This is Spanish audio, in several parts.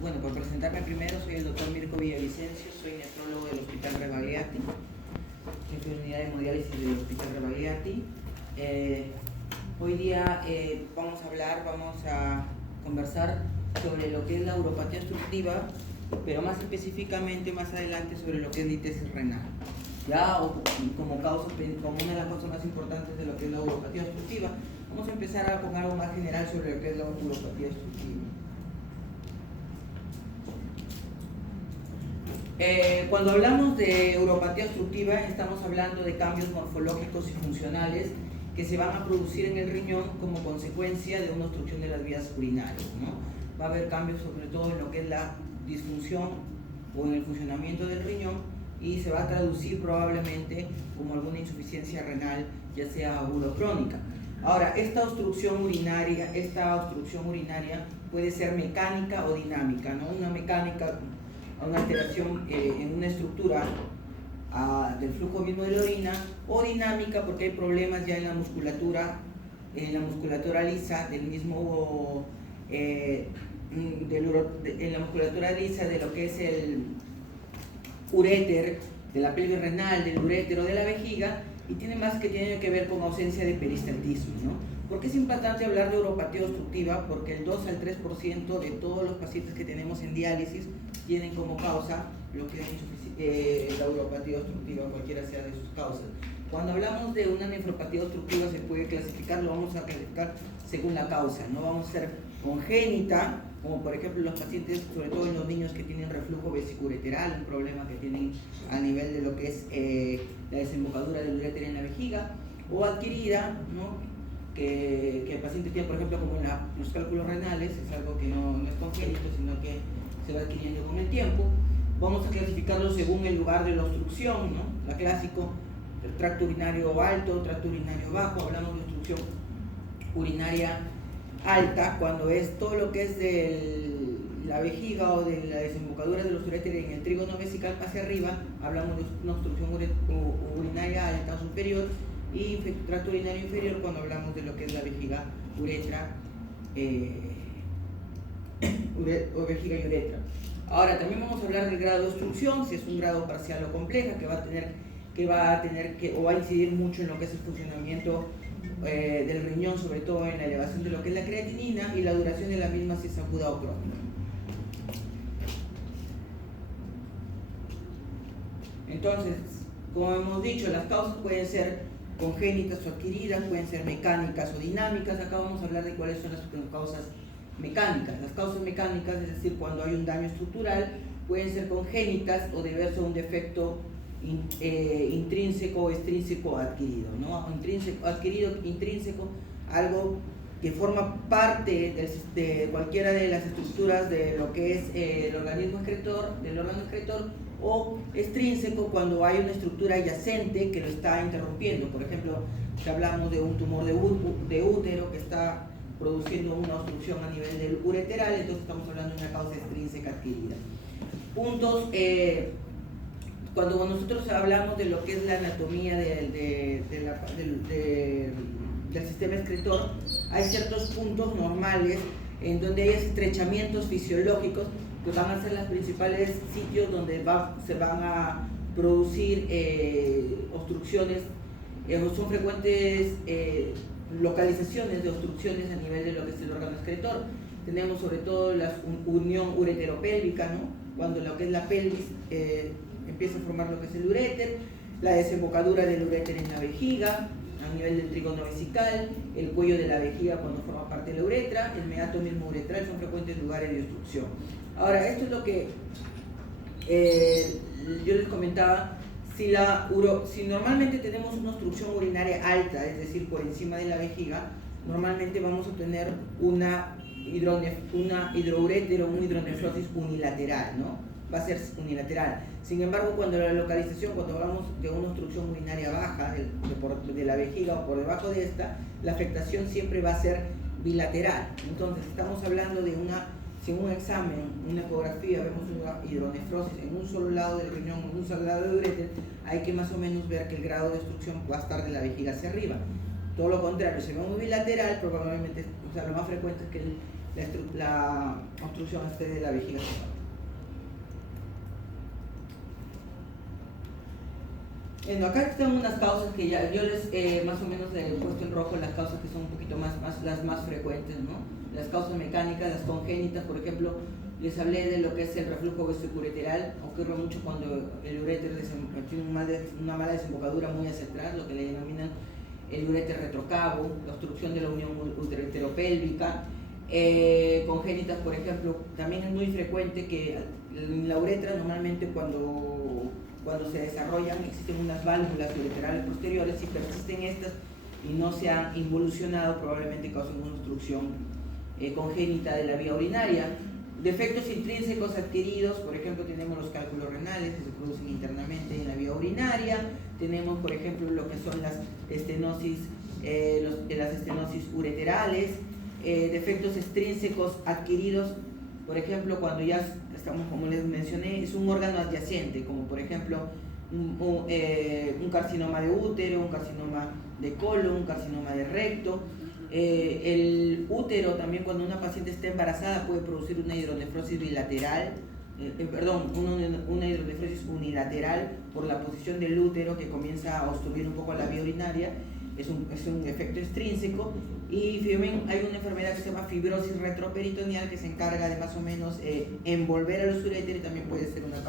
bueno, por presentarme primero, soy el doctor Mirko Villavicencio, soy nefrólogo del Hospital Rebagliati, jefe de unidad de hemodiálisis del Hospital Rebagliati. Hoy día vamos a conversar sobre lo que es la uropatía obstructiva, pero más específicamente más adelante sobre lo que es la litesis renal. Como una de las causas más importantes de lo que es la uropatía obstructiva, vamos a empezar con algo más general sobre lo que es la uropatía obstructiva. Cuando hablamos de uropatía obstructiva, estamos hablando de cambios morfológicos y funcionales que se van a producir en el riñón como consecuencia de una obstrucción de las vías urinarias, ¿no? Va a haber cambios sobre todo en lo que es la disfunción o en el funcionamiento del riñón, y se va a traducir probablemente como alguna insuficiencia renal, ya sea urocrónica. Ahora, esta obstrucción urinaria puede ser mecánica o dinámica, ¿no? Una mecánica, una alteración en una estructura del flujo mismo de la orina, o dinámica porque hay problemas ya en la musculatura lisa del mismo en la musculatura lisa de lo que es el uréter, de la pelvis renal, del urétero, de la vejiga, y tiene que ver con ausencia de peristaltismo, ¿no? ¿Por qué es importante hablar de uropatía obstructiva? Porque el 2 al 3% de todos los pacientes que tenemos en diálisis tienen como causa lo que es la uropatía obstructiva, cualquiera sea de sus causas. Cuando hablamos de una nefropatía obstructiva se puede clasificar, lo vamos a clasificar según la causa, no vamos a ser congénita, como por ejemplo los pacientes, sobre todo en los niños que tienen reflujo vesicoureteral, un problema que tienen a nivel de lo que es la desembocadura del uréter en la vejiga, o adquirida, ¿no? Que el paciente tiene, por ejemplo, como en los cálculos renales, es algo que no es congénito, sino que se va adquiriendo con el tiempo. Vamos a clasificarlo según el lugar de la obstrucción, ¿no? La clásico, el tracto urinario alto, tracto urinario bajo. Hablamos de obstrucción urinaria alta cuando es todo lo que es de la vejiga o de la desembocadura de los uréteres en el trígono vesical hacia arriba. Hablamos de una obstrucción urinaria alta superior, y tracto urinario inferior cuando hablamos de lo que es la vejiga, uretra, o vejiga y uretra. Ahora también vamos a hablar del grado de obstrucción, si es un grado parcial o compleja, que va a incidir mucho en lo que es el funcionamiento del riñón, sobre todo en la elevación de lo que es la creatinina, y la duración de la misma si es aguda o crónica. Entonces, como hemos dicho, las causas pueden ser congénitas o adquiridas, pueden ser mecánicas o dinámicas. Acá vamos a hablar de cuáles son las causas mecánicas. Las causas mecánicas, es decir, cuando hay un daño estructural, pueden ser congénitas o deberse a un defecto intrínseco o extrínseco adquirido, ¿no? Intrínseco, algo que forma parte de cualquiera de las estructuras de lo que es el organismo excretor, del órgano excretor, o extrínseco cuando hay una estructura adyacente que lo está interrumpiendo. Por ejemplo, si hablamos de un tumor de útero que está produciendo una obstrucción a nivel del ureteral, entonces estamos hablando de una causa extrínseca adquirida. Puntos, cuando nosotros hablamos de lo que es la anatomía del sistema excretor, hay ciertos puntos normales en donde hay estrechamientos fisiológicos que van a ser los principales sitios donde se van a producir obstrucciones. Son frecuentes localizaciones de obstrucciones a nivel de lo que es el órgano excretor. Tenemos sobre todo la unión ureteropélvica, ¿no? Cuando lo que es la pelvis empieza a formar lo que es el uréter, la desembocadura del uréter en la vejiga, a nivel del trígono vesical, el cuello de la vejiga cuando forma parte de la uretra, el meato mismo uretral, son frecuentes lugares de obstrucción. Ahora, esto es lo que yo les comentaba. Si normalmente tenemos una obstrucción urinaria alta, es decir, por encima de la vejiga, normalmente vamos a tener una hidrourétero, una hidronefrosis unilateral, ¿no? Va a ser unilateral. Sin embargo, cuando hablamos de una obstrucción urinaria baja de la vejiga o por debajo de esta, la afectación siempre va a ser bilateral. Entonces, estamos hablando de si en un examen, una ecografía, vemos una hidronefrosis en un solo lado del riñón, en un solo lado del uréter, hay que más o menos ver que el grado de obstrucción va a estar de la vejiga hacia arriba. Todo lo contrario, si vemos bilateral, probablemente, lo más frecuente es que la obstrucción de la vejiga cesárea. Bueno, acá están unas causas que ya yo les más o menos le he puesto en rojo las causas que son un poquito las más frecuentes, ¿no? Las causas mecánicas, las congénitas, por ejemplo, les hablé de lo que es el reflujo vesicoureteral. Ocurre mucho cuando el uréter tiene una mala desembocadura muy hacia atrás, lo que le denominan el uréter retrocavo, la obstrucción de la unión uteropélvica. Congénitas, por ejemplo, también es muy frecuente que en la uretra normalmente cuando se desarrollan existen unas válvulas ureterales posteriores. Si persisten estas y no se han involucionado, probablemente causen una obstrucción congénita de la vía urinaria. Defectos intrínsecos adquiridos, por ejemplo, tenemos los cálculos renales que se producen internamente en la vía urinaria. Tenemos, por ejemplo, lo que son las estenosis ureterales. Defectos extrínsecos adquiridos, por ejemplo, cuando ya estamos, como les mencioné, es un órgano adyacente, como por ejemplo un carcinoma de útero, un carcinoma de colon, un carcinoma de recto. El útero también, cuando una paciente está embarazada, puede producir una hidronefrosis bilateral, una hidronefrosis unilateral por la posición del útero que comienza a obstruir un poco la vía urinaria. Es un efecto extrínseco. Y hay una enfermedad que se llama fibrosis retroperitoneal que se encarga de más o menos envolver a los uréteros, y también puede ser una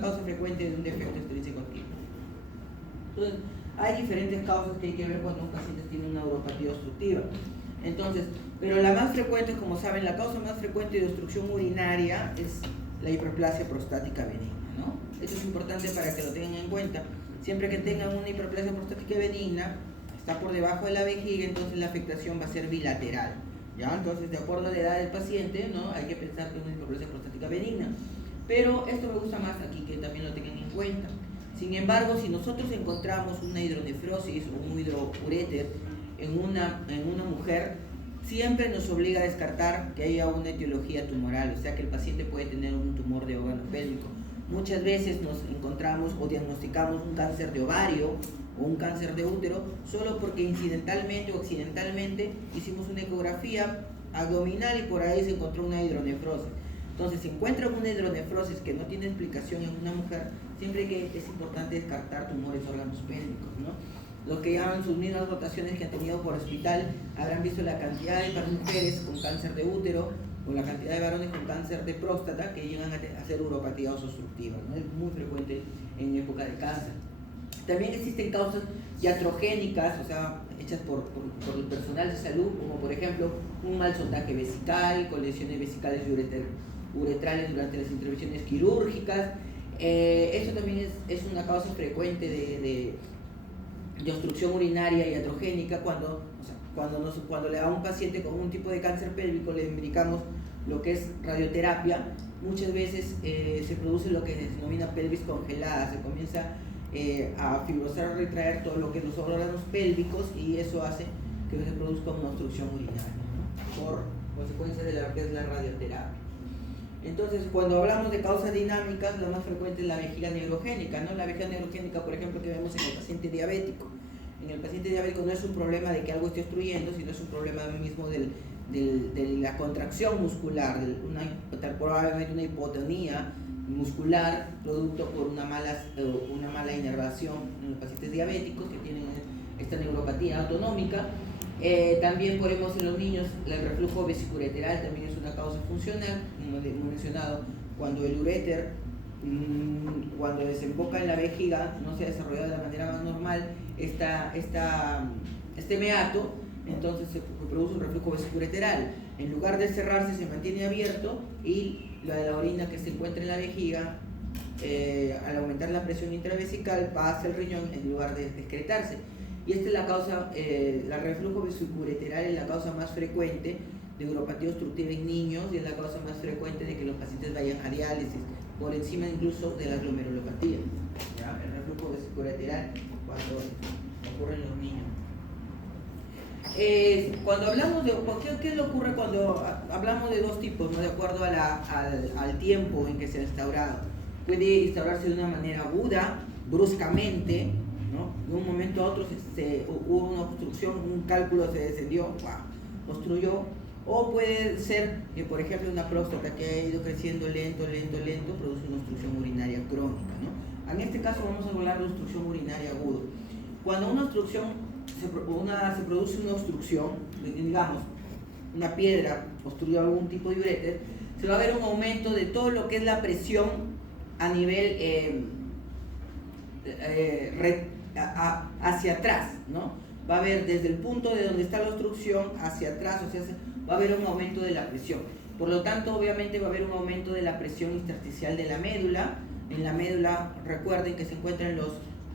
causa frecuente de un defecto extrínseco activo. Entonces, hay diferentes causas que hay que ver cuando un paciente tiene una uropatía obstructiva. Entonces, pero la más frecuente, como saben, la causa más frecuente de obstrucción urinaria es la hiperplasia prostática benigna, ¿no? Esto es importante para que lo tengan en cuenta. Siempre que tengan una hiperplasia prostática benigna, está por debajo de la vejiga, entonces la afectación va a ser bilateral, ¿ya? Entonces, de acuerdo a la edad del paciente, ¿no? Hay que pensar que es una hiperplasia prostática benigna. Pero esto me gusta más aquí, que también lo tengan en cuenta. Sin embargo, si nosotros encontramos una hidronefrosis o un hidrouréter en una mujer, siempre nos obliga a descartar que haya una etiología tumoral, o sea que el paciente puede tener un tumor de órgano pélvico. Muchas veces nos encontramos o diagnosticamos un cáncer de ovario o un cáncer de útero solo porque incidentalmente o accidentalmente hicimos una ecografía abdominal y por ahí se encontró una hidronefrosis. Entonces, si encuentran una hidronefrosis que no tiene explicación en una mujer, siempre es importante descartar tumores de órganos pélvicos, ¿no? Los que llevan sus mismas rotaciones que han tenido por hospital habrán visto la cantidad de mujeres con cáncer de útero o la cantidad de varones con cáncer de próstata que llegan a hacer uropatía obstructiva, ¿no? Es muy frecuente en época de cáncer. También existen causas iatrogénicas, o sea, hechas por el personal de salud, como por ejemplo un mal sondaje vesical, con lesiones vesicales y uretrales durante las intervenciones quirúrgicas. Eso también es una causa frecuente de obstrucción urinaria y iatrogénica. Cuando le da a un paciente con un tipo de cáncer pélvico le indicamos lo que es radioterapia, muchas veces se produce lo que se denomina pelvis congelada, se comienza a fibrosar, retraer todo lo que es los órganos pélvicos, y eso hace que se produzca una obstrucción urinaria, ¿no? Por consecuencia de lo que es la radioterapia. Entonces, cuando hablamos de causas dinámicas, la más frecuente es la vejiga neurogénica, ¿no? La vejiga neurogénica, por ejemplo, que vemos en el paciente diabético. En el paciente diabético no es un problema de que algo esté obstruyendo, sino es un problema mismo de la contracción muscular, probablemente una hipotonía muscular producto por una mala inervación en los pacientes diabéticos que tienen esta neuropatía autonómica. También podemos en los niños, el reflujo vesicoureteral también es una causa funcional, como hemos mencionado, cuando el uréter, cuando desemboca en la vejiga, no se ha desarrollado de la manera más normal este meato, entonces se produce un reflujo vesicoureteral. En lugar de cerrarse, se mantiene abierto, y la orina que se encuentra en la vejiga, al aumentar la presión intravesical, pasa al riñón en lugar de excretarse. Y esta es la causa, el reflujo vesicoureteral es la causa más frecuente de uropatía obstructiva en niños, y es la causa más frecuente de que los pacientes vayan a diálisis, por encima incluso de la glomerulopatía, ¿ya? El reflujo vesicoureteral cuando ocurre en los niños. Cuando hablamos de ¿qué le ocurre cuando hablamos de dos tipos, ¿no? De acuerdo al tiempo en que se ha instaurado? Puede instaurarse de una manera aguda, bruscamente, ¿no? De un momento a otro hubo una obstrucción, un cálculo se descendió, obstruyó, O puede ser que, por ejemplo, una próstata que ha ido creciendo lento, produce una obstrucción urinaria crónica, ¿no? En este caso vamos a hablar de obstrucción urinaria aguda. Cuando una obstrucción, se produce una obstrucción, digamos, una piedra obstruyó algún tipo de uréter, se va a ver un aumento de todo lo que es la presión a nivel hacia atrás, ¿no? Va a haber desde el punto de donde está la obstrucción hacia atrás, o sea, va a haber un aumento de la presión. Por lo tanto, obviamente va a haber un aumento de la presión intersticial de la médula. En la médula, recuerden que se encuentran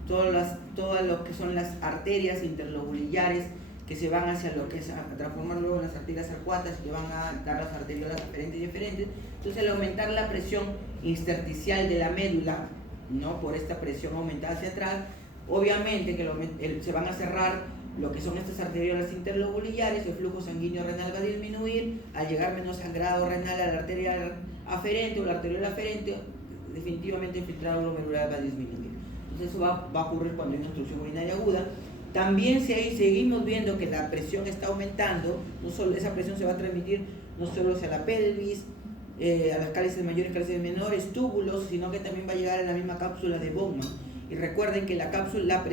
todas lo que son las arterias interlobulillares que se van hacia lo que es a transformar luego en las arterias arcuatas, que van a dar las arteriolas aferentes y eferentes. Entonces, al aumentar la presión intersticial de la médula, ¿no? Por esta presión aumentada hacia atrás, obviamente que se van a cerrar lo que son estas arteriolas interlobulillares, el flujo sanguíneo renal va a disminuir, al llegar menos sangrado renal a la arteria aferente o la arteriola aferente, definitivamente el filtrado glomerular va a disminuir. Entonces eso va a ocurrir cuando hay una obstrucción urinaria aguda. También si ahí seguimos viendo que la presión está aumentando, no solo esa presión se va a transmitir no solo hacia la pelvis, a las cálices mayores, cálices menores, túbulos, sino que también va a llegar a la misma cápsula de Bowman. Y recuerden que la cápsula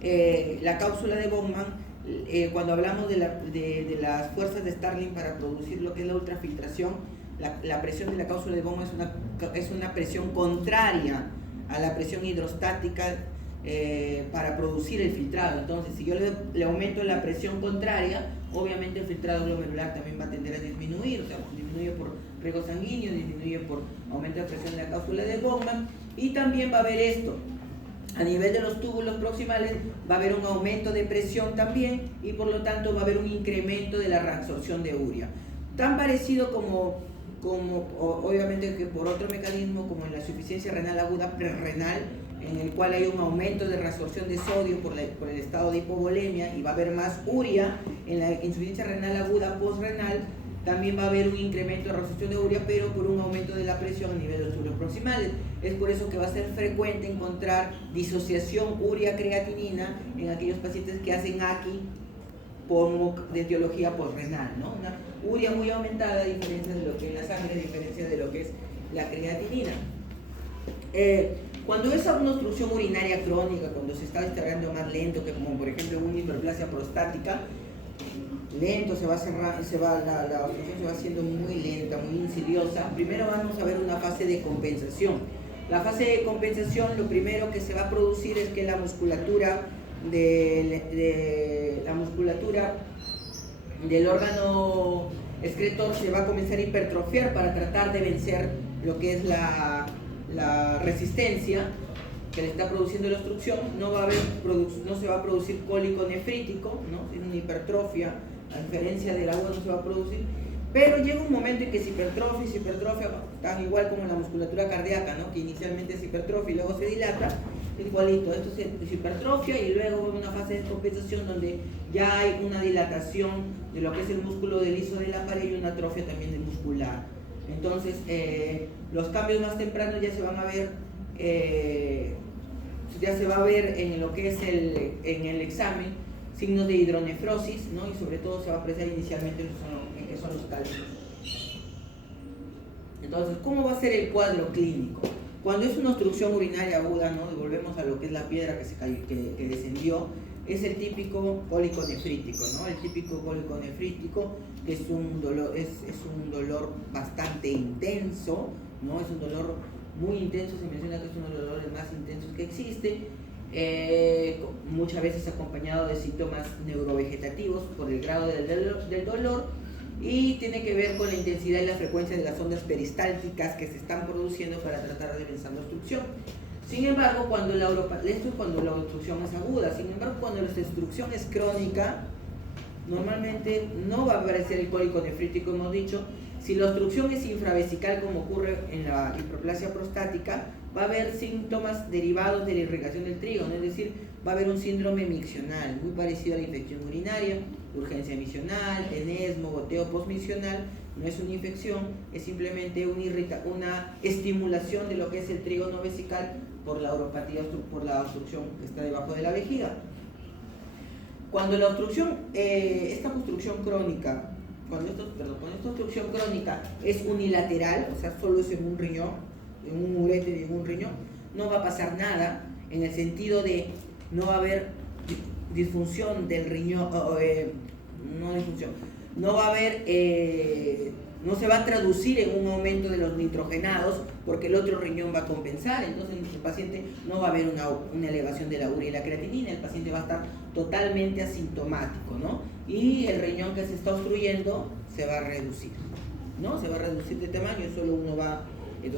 de Bowman, cuando hablamos de las fuerzas de Starling para producir lo que es la ultrafiltración, la presión de la cápsula de Bowman es una presión contraria a la presión hidrostática para producir el filtrado. Entonces, si yo le aumento la presión contraria, obviamente el filtrado glomerular también va a tender a disminuir, o sea, disminuye por riego sanguíneo, disminuye por aumento de presión de la cápsula de Bowman, y también va a haber esto. A nivel de los túbulos proximales va a haber un aumento de presión también, y por lo tanto va a haber un incremento de la reabsorción de urea. Tan parecido como obviamente que por otro mecanismo como en la insuficiencia renal aguda prerrenal, en el cual hay un aumento de reabsorción de sodio por el estado de hipovolemia y va a haber más urea. En la insuficiencia renal aguda postrenal también va a haber un incremento de reabsorción de urea, pero por un aumento de la presión a nivel de los túbulos proximales. Es por eso que va a ser frecuente encontrar disociación urea-creatinina en aquellos pacientes que hacen AKI de etiología postrenal, ¿no? Una urea muy aumentada a diferencia de lo que es la sangre, a diferencia de lo que es la creatinina. Cuando es una obstrucción urinaria crónica, cuando se está descargando más lento, que como por ejemplo una hiperplasia prostática, lento se va a cerrar, la obstrucción se va haciendo muy lenta, muy insidiosa. Primero vamos a ver una fase de compensación. La fase de compensación, lo primero que se va a producir es que la musculatura del órgano excretor se va a comenzar a hipertrofiar para tratar de vencer lo que es la resistencia que le está produciendo la obstrucción. No se va a producir cólico nefrítico, ¿no? Es una hipertrofia, a diferencia del agua no se va a producir, pero llega un momento en que se hipertrofia, tan igual como la musculatura cardíaca, ¿no? Que inicialmente es hipertrofia y luego se dilata, igualito, esto es hipertrofia, y luego una fase de descompensación donde ya hay una dilatación de lo que es el músculo del liso de la pared y una atrofia también del muscular. Entonces, los cambios más tempranos ya se van a ver, en lo que es en el examen, signos de hidronefrosis, ¿no? Y sobre todo se va a apreciar inicialmente en que son los cálculos. Entonces, ¿cómo va a ser el cuadro clínico? Cuando es una obstrucción urinaria aguda, ¿no? Y volvemos a lo que es la piedra que descendió, es el típico cólico nefrítico, ¿no? El típico cólico nefrítico, que es un dolor bastante intenso, ¿no? Es un dolor muy intenso, se menciona que es uno de los dolores más intensos que existe, muchas veces acompañado de síntomas neurovegetativos por el grado del dolor, y tiene que ver con la intensidad y la frecuencia de las ondas peristálticas que se están produciendo para tratar de vencer la obstrucción. Sin embargo, esto es cuando la obstrucción es aguda. Sin embargo, cuando la obstrucción es crónica, normalmente no va a aparecer el cólico nefrítico, hemos dicho. Si la obstrucción es infravesical, como ocurre en la hiperplasia prostática, va a haber síntomas derivados de la irrigación del trígono, es decir, va a haber un síndrome miccional, muy parecido a la infección urinaria, urgencia misional, tenesmo, goteo postmisional. No es una infección, es simplemente una estimulación de lo que es el trígono vesical por la uropatía, por la obstrucción que está debajo de la vejiga. Cuando la obstrucción, esta obstrucción crónica cuando esta obstrucción crónica es unilateral, o sea, solo es en un riñón, en un uréter y en un riñón, no va a pasar nada, en el sentido de no va a haber disfunción del riñón, no disfunción, no va a haber, no se va a traducir en un aumento de los nitrogenados porque el otro riñón va a compensar, entonces el paciente no va a haber una elevación de la urea y la creatinina, el paciente va a estar totalmente asintomático, ¿no? Y el riñón que se está obstruyendo se va a reducir, ¿no? Se va a reducir de tamaño, solo uno va,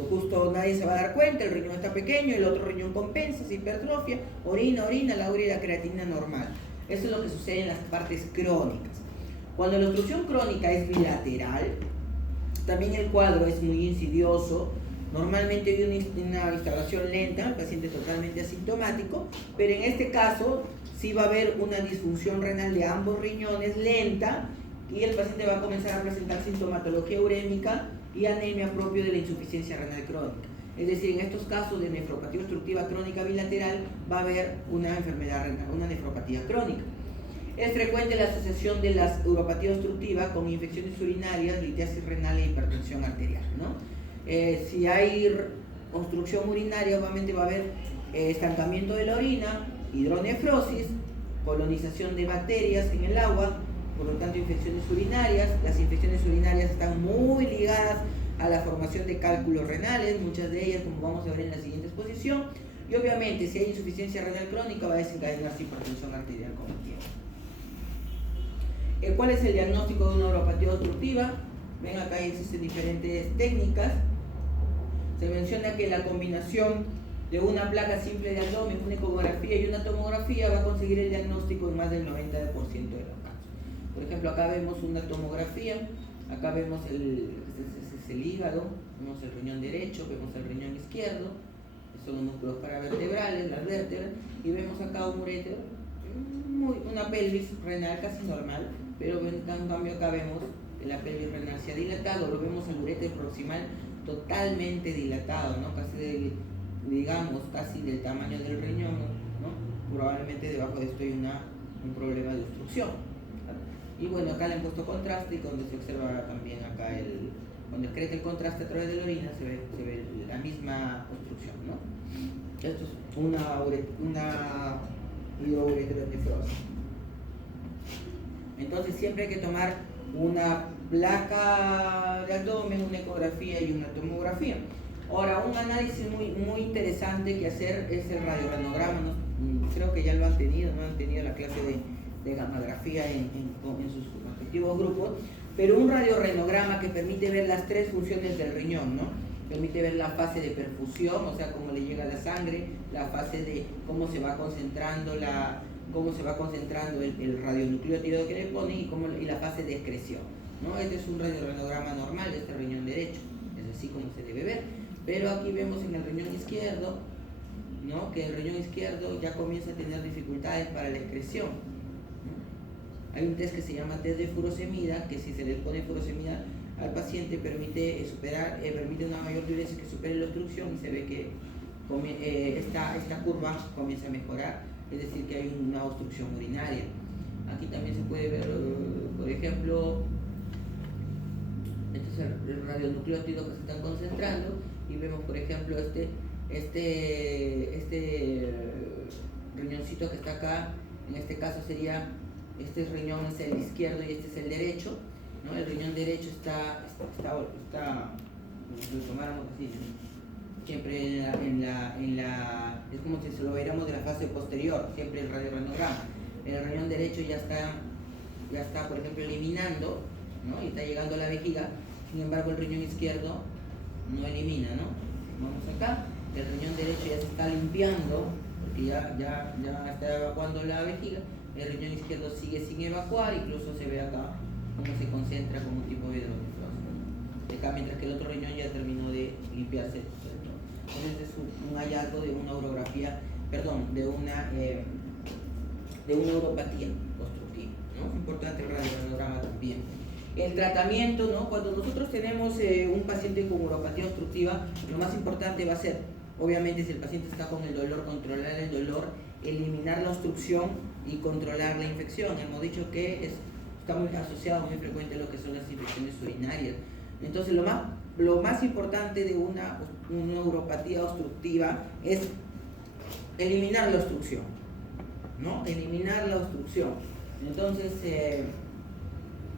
justo nadie se va a dar cuenta, el riñón está pequeño, el otro riñón compensa, se hipertrofia, orina, la urea y la creatinina normal. Eso es lo que sucede en las partes crónicas. Cuando la obstrucción crónica es bilateral, también el cuadro es muy insidioso. Normalmente hay una instalación lenta, el paciente totalmente asintomático, pero en este caso sí va a haber una disfunción renal de ambos riñones lenta y el paciente va a comenzar a presentar sintomatología urémica y anemia propio de la insuficiencia renal crónica. Es decir, en estos casos de nefropatía obstructiva crónica bilateral va a haber una enfermedad renal, una nefropatía crónica. Es frecuente la asociación de la uropatía obstructiva con infecciones urinarias, litiasis renal e hipertensión arterial, ¿no? Si hay obstrucción urinaria, obviamente va a haber estancamiento de la orina, hidronefrosis, colonización de bacterias en el agua, por lo tanto infecciones urinarias. Las infecciones urinarias están muy ligadas a la formación de cálculos renales, muchas de ellas, como vamos a ver en la siguiente exposición, y obviamente si hay insuficiencia renal crónica va a desencadenarse hipertensión arterial con el tiempo. ¿Cuál es el diagnóstico de una uropatía obstructiva? Ven, acá existen diferentes técnicas. Se menciona que la combinación de una placa simple de abdomen, una ecografía y una tomografía va a conseguir el diagnóstico en más del 90% de los casos. Por ejemplo, acá vemos una tomografía, acá vemos este es el hígado, vemos el riñón derecho, vemos el riñón izquierdo, son los músculos paravertebrales, las vértebras, y vemos acá un uréter, una pelvis renal casi normal, pero en cambio acá vemos que la pelvis renal se ha dilatado, lo vemos el uréter proximal totalmente dilatado, ¿no? Casi casi del tamaño del riñón, ¿no? Probablemente debajo de esto hay un problema de obstrucción, ¿no? Y bueno, acá le han puesto contraste y cuando se observa también acá cuando excreta el contraste a través de la orina se ve la misma obstrucción, ¿no? Esto es una hidroureteronefrosis. Entonces siempre hay que tomar una placa de abdomen, una ecografía y una tomografía. Ahora, un análisis muy interesante que hacer es el radiorrenograma, ¿no? Creo que ya lo han tenido, ¿no? Han tenido la clase de gammagrafía en sus respectivos grupos, pero un radiorrenograma que permite ver las tres funciones del riñón, ¿no? Permite ver la fase de perfusión, o sea, cómo le llega la sangre, la fase de cómo se va concentrando el radionucleótido que le ponen y la fase de excreción, ¿no? Este es un radiorrenograma normal de este riñón derecho, es así como se debe ver, pero aquí vemos en el riñón izquierdo, ¿no? Que el riñón izquierdo ya comienza a tener dificultades para la excreción, ¿no? Hay un test que se llama test de furosemida, que si se le pone furosemida al paciente permite una mayor diuresis que supere la obstrucción y se ve que esta curva comienza a mejorar, es decir que hay una obstrucción urinaria. Aquí también se puede ver, por ejemplo, este es el radionucleótido que se están concentrando y vemos, por ejemplo, este riñoncito que está acá, en este caso sería, este riñón es el izquierdo y este es el derecho, ¿no? El riñón derecho está si lo tomáramos así, siempre es como si se lo viéramos de la fase posterior, siempre el radiorrenograma. El riñón derecho ya está, por ejemplo, eliminando, ¿no? Y está llegando a la vejiga, sin embargo el riñón izquierdo no elimina, ¿no? Vamos acá, el riñón derecho ya se está limpiando, porque ya está evacuando la vejiga, el riñón izquierdo sigue sin evacuar, incluso se ve acá cómo se concentra como un tipo de hidronefrosis, acá, mientras que el otro riñón ya terminó de limpiarse. Entonces es un hallazgo de una urografía, de una uropatía obstructiva, ¿no? Es importante el radiorrenograma también. El tratamiento, ¿no? Cuando nosotros tenemos un paciente con uropatía obstructiva, lo más importante va a ser, obviamente, si el paciente está con el dolor, controlar el dolor, eliminar la obstrucción y controlar la infección. Hemos dicho que está muy asociado muy frecuente a lo que son las infecciones urinarias. Entonces lo más importante de una neuropatía obstructiva es eliminar la obstrucción, ¿no? Eliminar la obstrucción. Entonces,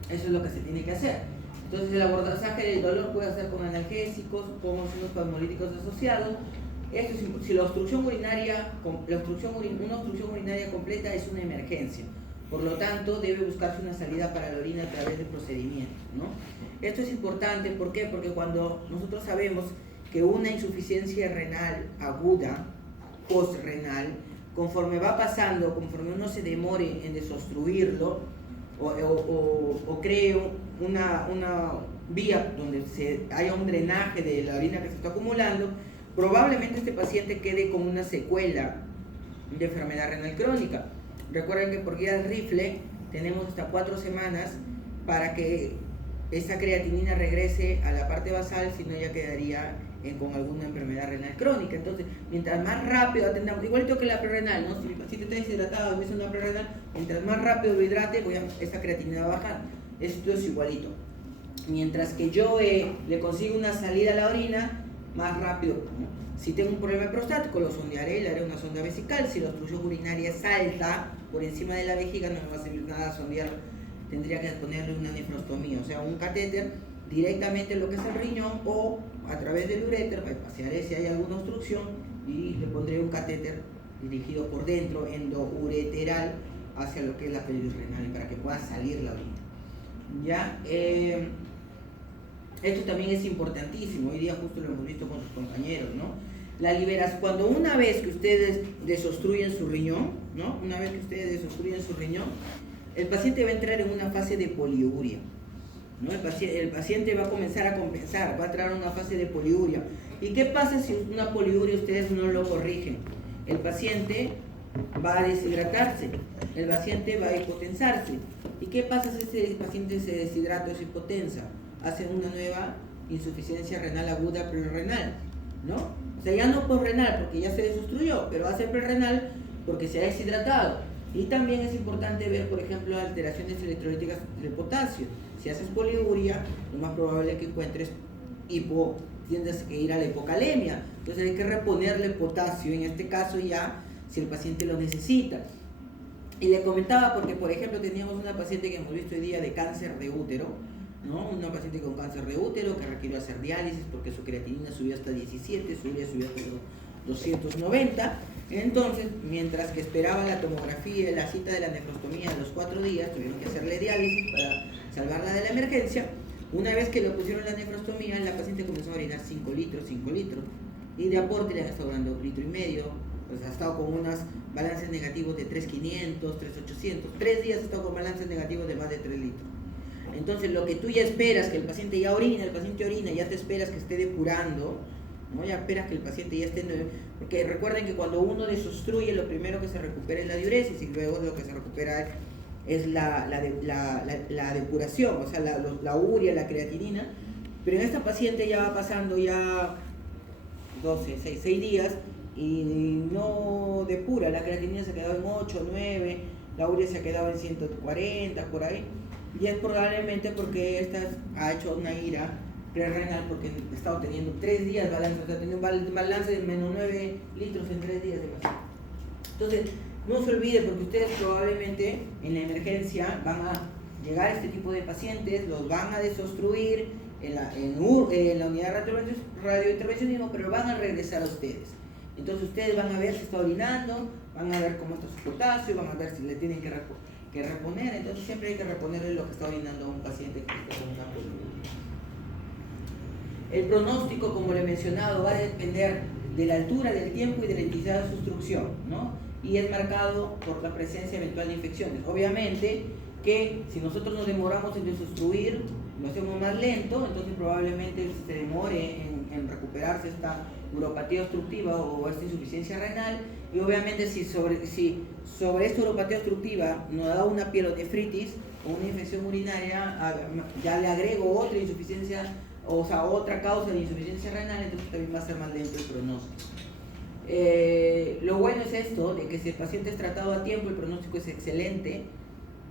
eso es lo que se tiene que hacer. Entonces, el abordaje del dolor puede ser con analgésicos, con espasmolíticos asociados. Esto es, si una obstrucción urinaria completa es una emergencia. Por lo tanto, debe buscarse una salida para la orina a través de procedimientos, ¿no? Esto es importante, ¿por qué? Porque cuando nosotros sabemos que una insuficiencia renal aguda, postrenal, conforme va pasando, conforme uno se demore en desobstruirlo o cree una vía donde haya un drenaje de la orina que se está acumulando, probablemente este paciente quede con una secuela de enfermedad renal crónica. Recuerden que por guía del rifle tenemos hasta 4 semanas para que esa creatinina regrese a la parte basal, si no ya quedaría con alguna enfermedad renal crónica. Entonces, mientras más rápido atendamos, igualito que la prerrenal, ¿no? Si el paciente está deshidratado y es una prerrenal, mientras más rápido lo hidrate, esa creatinina va a bajar. Esto es igualito. Mientras que yo le consigo una salida a la orina, más rápido, ¿no? Si tengo un problema prostático, lo sondearé, le haré una sonda vesical. Si la obstrucción urinaria es alta, por encima de la vejiga, no me va a servir nada sondearlo. Tendría que ponerle una nefrostomía, o sea, un catéter directamente en lo que es el riñón o a través del uréter, pasearé si hay alguna obstrucción y le pondré un catéter dirigido por dentro, endoureteral, hacia lo que es la pelvis renal para que pueda salir la orina. ¿Ya? Esto también es importantísimo, hoy día justo lo hemos visto con sus compañeros, ¿no? La liberación, cuando una vez que ustedes desobstruyen su riñón, ¿no? Una vez que ustedes desobstruyen su riñón, el paciente va a entrar en una fase de poliuria, ¿no? El paciente va a comenzar a compensar, va a entrar en una fase de poliuria. ¿Y qué pasa si una poliuria ustedes no lo corrigen? El paciente va a deshidratarse, el paciente va a hipotensarse. ¿Y qué pasa si ese paciente se deshidrata o se hipotensa? Hace una nueva insuficiencia renal aguda prerrenal, ¿no? O sea, ya no posrenal porque ya se desobstruyó, pero va a ser prerrenal porque se ha deshidratado. Y también es importante ver, por ejemplo, alteraciones electrolíticas del potasio. Si haces poliuria, lo más probable es que encuentres tiendes a ir a la hipocalemia. Entonces hay que reponerle potasio, en este caso ya, si el paciente lo necesita. Y le comentaba porque, por ejemplo, teníamos una paciente que hemos visto hoy día de cáncer de útero, ¿no? Una paciente con cáncer de útero que requirió hacer diálisis porque su creatinina subió hasta 17, su urea subió hasta 290. Entonces, mientras que esperaba la tomografía y la cita de la nefrostomía a los 4 días, tuvieron que hacerle diálisis para salvarla de la emergencia. Una vez que le pusieron la nefrostomía, la paciente comenzó a orinar 5 litros, y de aporte le han estado dando 1,5 litros, pues ha estado con unos balances negativos de 3,500, 3,800, 3 días ha estado con balances negativos de más de 3 litros. Entonces, lo que tú ya esperas, que el paciente ya orina, ya te esperas que esté depurando, ¿no? Ya esperas que el paciente ya esté... Porque recuerden que cuando uno desobstruye, lo primero que se recupera es la diuresis y luego lo que se recupera es la depuración, o sea, la urea, la creatinina. Pero en esta paciente ya va pasando ya 6 días y no depura, la creatinina se ha quedado en 8, 9, la urea se ha quedado en 140, por ahí. Y es probablemente porque esta ha hecho una ira prerrenal porque ha estado teniendo 3 días balance, o sea, teniendo un balance de menos 9 litros en 3 días de balance. Entonces, no se olvide porque ustedes probablemente en la emergencia van a llegar a este tipo de pacientes, los van a desobstruir en la unidad de radiointervencionismo, pero van a regresar a ustedes. Entonces ustedes van a ver si está orinando, van a ver cómo está su potasio, van a ver si le tienen que reponer. Entonces siempre hay que reponerle lo que está orinando a un paciente que está con una poliuria. El pronóstico, como le he mencionado, va a depender de la altura, del tiempo y de la intensidad de su obstrucción, ¿no? Y es marcado por la presencia eventual de infecciones. Obviamente que si nosotros nos demoramos en desobstruir, lo hacemos más lento, entonces probablemente se demore en recuperarse esta uropatía obstructiva o esta insuficiencia renal. Y obviamente si sobre esta uropatía obstructiva nos da una pielonefritis o una infección urinaria, ya le agrego otra insuficiencia, o sea, otra causa de insuficiencia renal, entonces también va a ser más lento el pronóstico. Lo bueno es esto, de que si el paciente es tratado a tiempo, el pronóstico es excelente.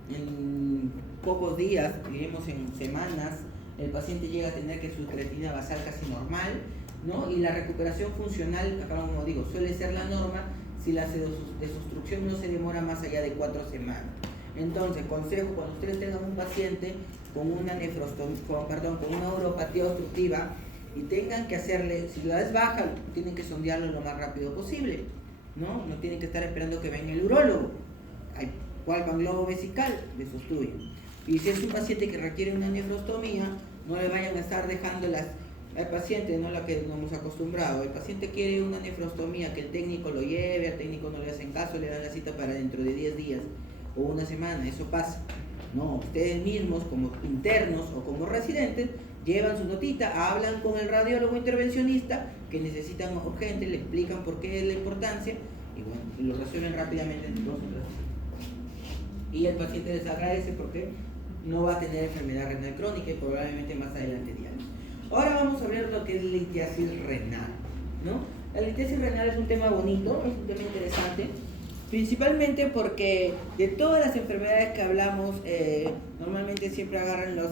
en pocos días, digamos en semanas, el paciente llega a tener que su creatinina basal casi normal, ¿no? Y la recuperación funcional, acá como digo, suele ser la norma si la desobstrucción no se demora más allá de 4 semanas. Entonces, consejo, cuando ustedes tengan un paciente con una con una uropatía obstructiva y tengan que hacerle, si la es baja, tienen que sondearlo lo más rápido posible, ¿no? No tienen que estar esperando que venga el urólogo. Hay palpan globo vesical, le sustituyen. Y si es un paciente que requiere una nefrostomía, no le vayan a estar dejando al paciente, no la que nos hemos acostumbrado. El paciente quiere una nefrostomía, que el técnico lo lleve, al técnico no le hacen caso, le dan la cita para dentro de 10 días o una semana, eso pasa. No, ustedes mismos como internos o como residentes llevan su notita, hablan con el radiólogo intervencionista que necesitan urgente, le explican por qué es la importancia y bueno, lo resuelven rápidamente en 2 horas. Y el paciente les agradece porque no va a tener enfermedad renal crónica y probablemente más adelante diálisis. Ahora vamos a ver lo que es litiasis renal, ¿no? La litiasis renal es un tema bonito, es un tema interesante, principalmente porque de todas las enfermedades que hablamos, normalmente siempre agarran los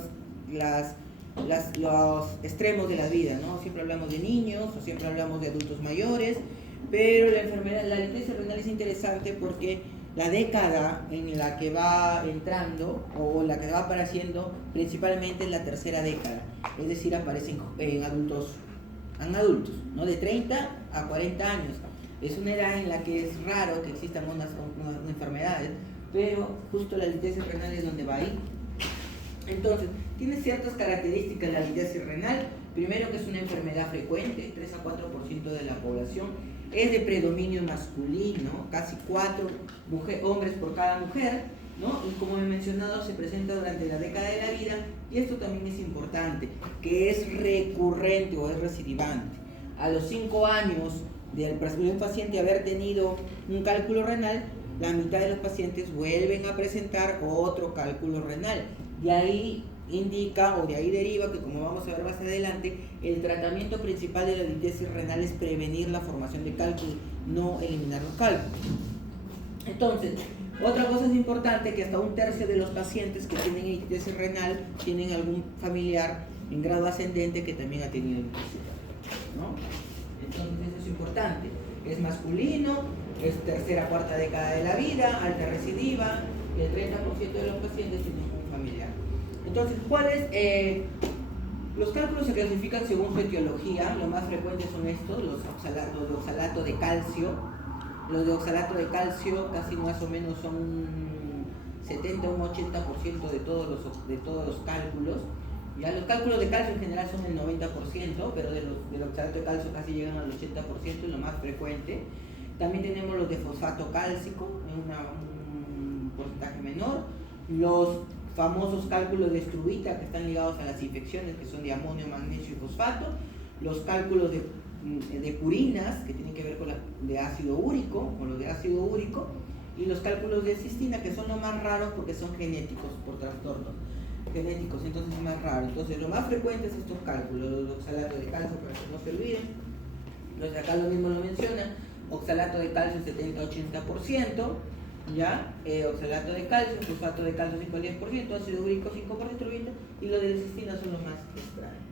extremos de la vida, ¿no? Siempre hablamos de niños o siempre hablamos de adultos mayores, pero la litiasis renal es interesante porque la década en la que va entrando o la que va apareciendo principalmente en la tercera década, es decir, aparecen en adultos, ¿no? De 30 a 40 años. Es una edad en la que es raro que existan unas enfermedades, pero justo la litiasis renal es donde va ahí. Entonces, tiene ciertas características la litiasis renal. Primero, que es una enfermedad frecuente, 3 a 4% de la población. Es de predominio masculino, casi 4 hombres por cada mujer, ¿no? Y como he mencionado, se presenta durante la década de la vida, y esto también es importante, que es recurrente o es recidivante. A los 5 años del paciente haber tenido un cálculo renal, la mitad de los pacientes vuelven a presentar otro cálculo renal. De ahí indica o de ahí deriva que, como vamos a ver más adelante, el tratamiento principal de la litiasis renal es prevenir la formación de cálculos, no eliminar los cálculos. Entonces, otra cosa es importante, que hasta 1/3 de los pacientes que tienen litiasis renal tienen algún familiar en grado ascendente que también ha tenido litiasis renal, ¿no? Entonces eso es importante, es masculino, es tercera, cuarta década de la vida, alta recidiva, y el 30% de los pacientes tienen un familiar. Entonces, los cálculos se clasifican según su etiología. Los más frecuentes son estos, los de oxalato de calcio. Los de oxalato de calcio casi más o menos son un 70 o un 80% de todos los cálculos. Ya los cálculos de calcio en general son el 90%, pero del oxalato de calcio casi llegan al 80%, es lo más frecuente. También tenemos los de fosfato cálcico, en un porcentaje menor. Los famosos cálculos de struvita, que están ligados a las infecciones, que son de amonio, magnesio y fosfato. Los cálculos de purinas, que tienen que ver con de ácido úrico, o los de ácido úrico. Y los cálculos de cistina, que son los más raros porque son genéticos, por trastornos genéticos, entonces es más raro. Entonces lo más frecuente es estos cálculos, los oxalatos de calcio, para que no se olviden. Entonces acá lo mismo lo menciona, oxalato de calcio 70-80%, ¿ya? Oxalato de calcio, fosfato de calcio 5 al 10%, ácido úrico 5%, y los de cistina son los más extraños.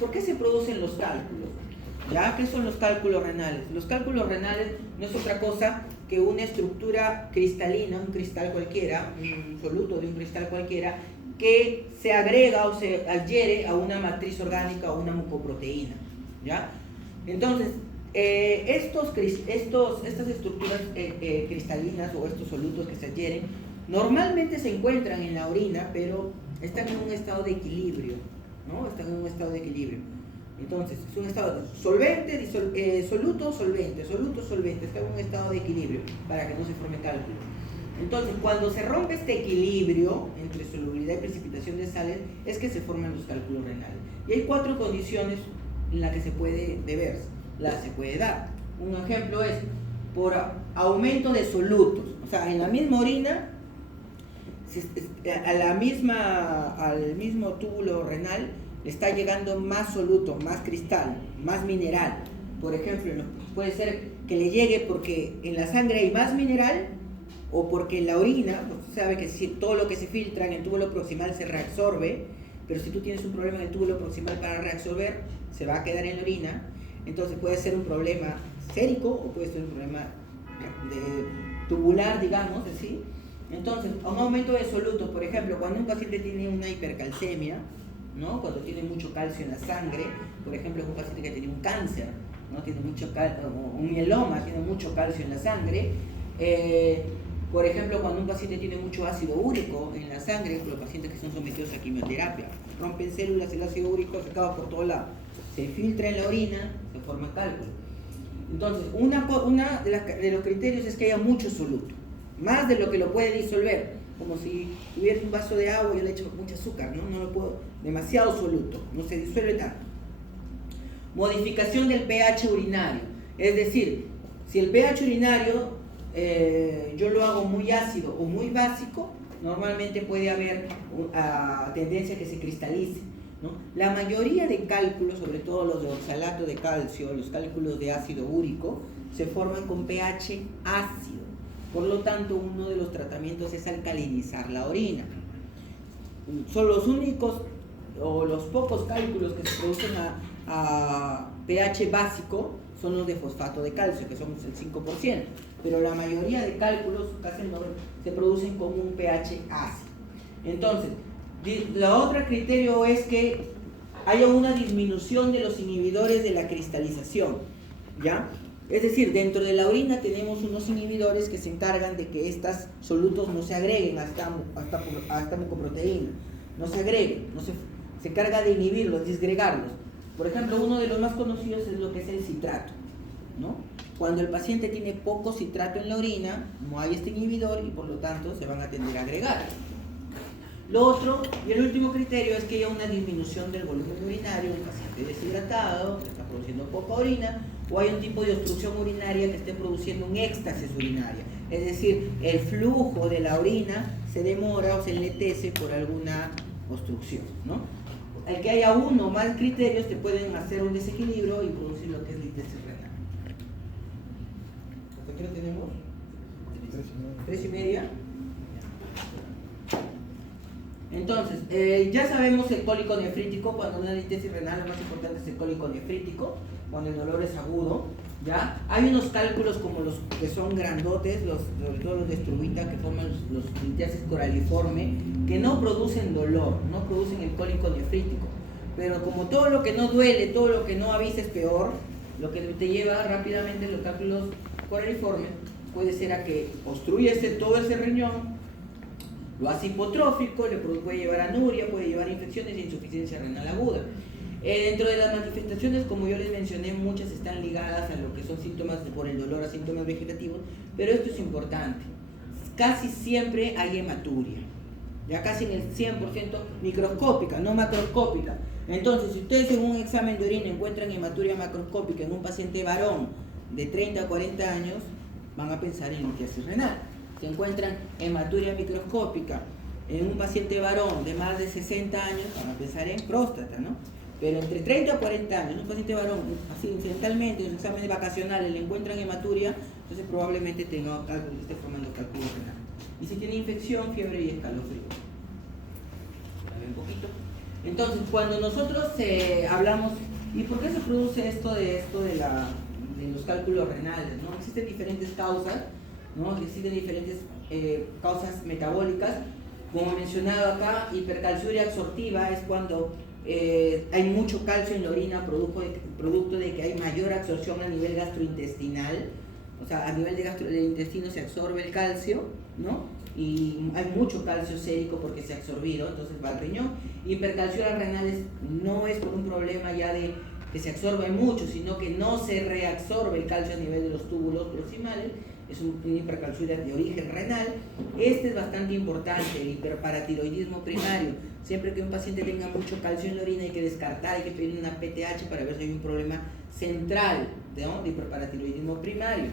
¿Por qué se producen los cálculos? ¿Ya? ¿Qué son los cálculos renales? Los cálculos renales no es otra cosa que una estructura cristalina, un cristal cualquiera, un soluto de un cristal cualquiera, que se agrega o se adhiere a una matriz orgánica o una mucoproteína, ¿ya? Entonces, estas estructuras cristalinas o estos solutos que se adhieren, normalmente se encuentran en la orina, pero están en un estado de equilibrio, ¿no? Están en un estado de equilibrio. Entonces, es un estado de solvente, soluto, solvente, está en un estado de equilibrio para que no se forme cálculo. Entonces, cuando se rompe este equilibrio entre solubilidad y precipitación de sales, es que se forman los cálculos renales. Y hay 4 condiciones en las que se puede dar. Un ejemplo es por aumento de solutos, o sea, en la misma orina, al mismo túbulo renal, le está llegando más soluto, más cristal, más mineral. Por ejemplo, puede ser que le llegue porque en la sangre hay más mineral o porque la orina, pues tú sabes que si todo lo que se filtra en el túbulo proximal se reabsorbe, pero si tú tienes un problema en el túbulo proximal para reabsorber, se va a quedar en la orina, entonces puede ser un problema sérico o puede ser un problema tubular, digamos, así. Entonces, un aumento de solutos, por ejemplo, cuando un paciente tiene una hipercalcemia, ¿no? Cuando tiene mucho calcio en la sangre, por ejemplo, es un paciente que tiene un cáncer, ¿no? Tiene mucho un mieloma, tiene mucho calcio en la sangre. Por ejemplo, cuando un paciente tiene mucho ácido úrico en la sangre, los pacientes que son sometidos a quimioterapia, rompen células, el ácido úrico se acaba por todo lado, se filtra en la orina, se forma cálculo. Entonces, una de los criterios es que haya mucho soluto, más de lo que lo puede disolver, como si tuviera un vaso de agua y yo le echo mucho azúcar, ¿no? No lo puedo, demasiado soluto, no se disuelve tanto. Modificación del pH urinario, es decir, si el pH urinario yo lo hago muy ácido o muy básico, normalmente puede haber tendencia a que se cristalice, ¿no? La mayoría de cálculos, sobre todo los de oxalato de calcio, los cálculos de ácido úrico, se forman con pH ácido. Por lo tanto, uno de los tratamientos es alcalinizar la orina. Son los únicos o los pocos cálculos que se producen a pH básico son los de fosfato de calcio, que son el 5%, pero la mayoría de cálculos casi no se producen con un pH ácido. Entonces, el otro criterio es que haya una disminución de los inhibidores de la cristalización, ¿ya? Es decir, dentro de la orina tenemos unos inhibidores que se encargan de que estos solutos no se agreguen a esta mucoproteína, no se agreguen, se encarga de inhibirlos, disgregarlos. Por ejemplo, uno de los más conocidos es lo que es el citrato, ¿no? Cuando el paciente tiene poco citrato en la orina, no hay este inhibidor y por lo tanto se van a tender a agregar. Lo otro y el último criterio es que haya una disminución del volumen urinario, un paciente deshidratado, que está produciendo poca orina, o hay un tipo de obstrucción urinaria que esté produciendo un éxtasis urinaria. Es decir, el flujo de la orina se demora o se enletece por alguna obstrucción, ¿no? El que haya uno o más criterios te pueden hacer un desequilibrio y producir lo que es litesis renal. ¿Hasta qué hora tenemos? 3:30. Entonces, ya sabemos el cólico nefrítico. Cuando una litesis renal, lo más importante es el cólico nefrítico, cuando el dolor es agudo, ¿ya? Hay unos cálculos como los que son grandotes, sobre todo los de Struvita, que forman los litiasis coraliforme, que no producen dolor, no producen el cólico nefrítico. Pero como todo lo que no duele, todo lo que no avisa es peor, lo que te lleva rápidamente los cálculos coraliformes puede ser a que obstruye todo ese riñón, lo hace hipotrófico, puede llevar anuria, puede llevar infecciones e insuficiencia renal aguda. Dentro de las manifestaciones, como yo les mencioné, muchas están ligadas a lo que son síntomas por el dolor, a síntomas vegetativos, pero esto es importante. Casi siempre hay hematuria, ya casi en el 100% microscópica, no macroscópica. Entonces, si ustedes en un examen de orina encuentran hematuria macroscópica en un paciente varón de 30 a 40 años, van a pensar en litiasis renal. Si encuentran hematuria microscópica en un paciente varón de más de 60 años, van a pensar en próstata, ¿no? Pero entre 30 a 40 años, un paciente varón, así incidentalmente, en un examen vacacional le encuentran hematuria, entonces probablemente esté formando cálculo renal. Y si tiene infección, fiebre y escalofrío. Un poquito. Entonces, cuando nosotros hablamos, ¿y por qué se produce esto de los cálculos renales? ¿No? Existen diferentes causas, ¿no? Existen diferentes causas metabólicas. Como mencionado acá, hipercalciuria absortiva es cuando hay mucho calcio en la orina producto de que hay mayor absorción a nivel gastrointestinal, o sea, a nivel del intestino se absorbe el calcio, ¿no? Y hay mucho calcio sérico porque se ha absorbido, entonces va al riñón. Hipercalciuria renales no es por un problema ya de que se absorbe mucho, sino que no se reabsorbe el calcio a nivel de los túbulos proximales. Es una hipercalciuria de origen renal. Este es bastante importante, el hiperparatiroidismo primario. Siempre que un paciente tenga mucho calcio en la orina hay que descartar, hay que pedir una PTH para ver si hay un problema central, ¿no? De hiperparatiroidismo primario.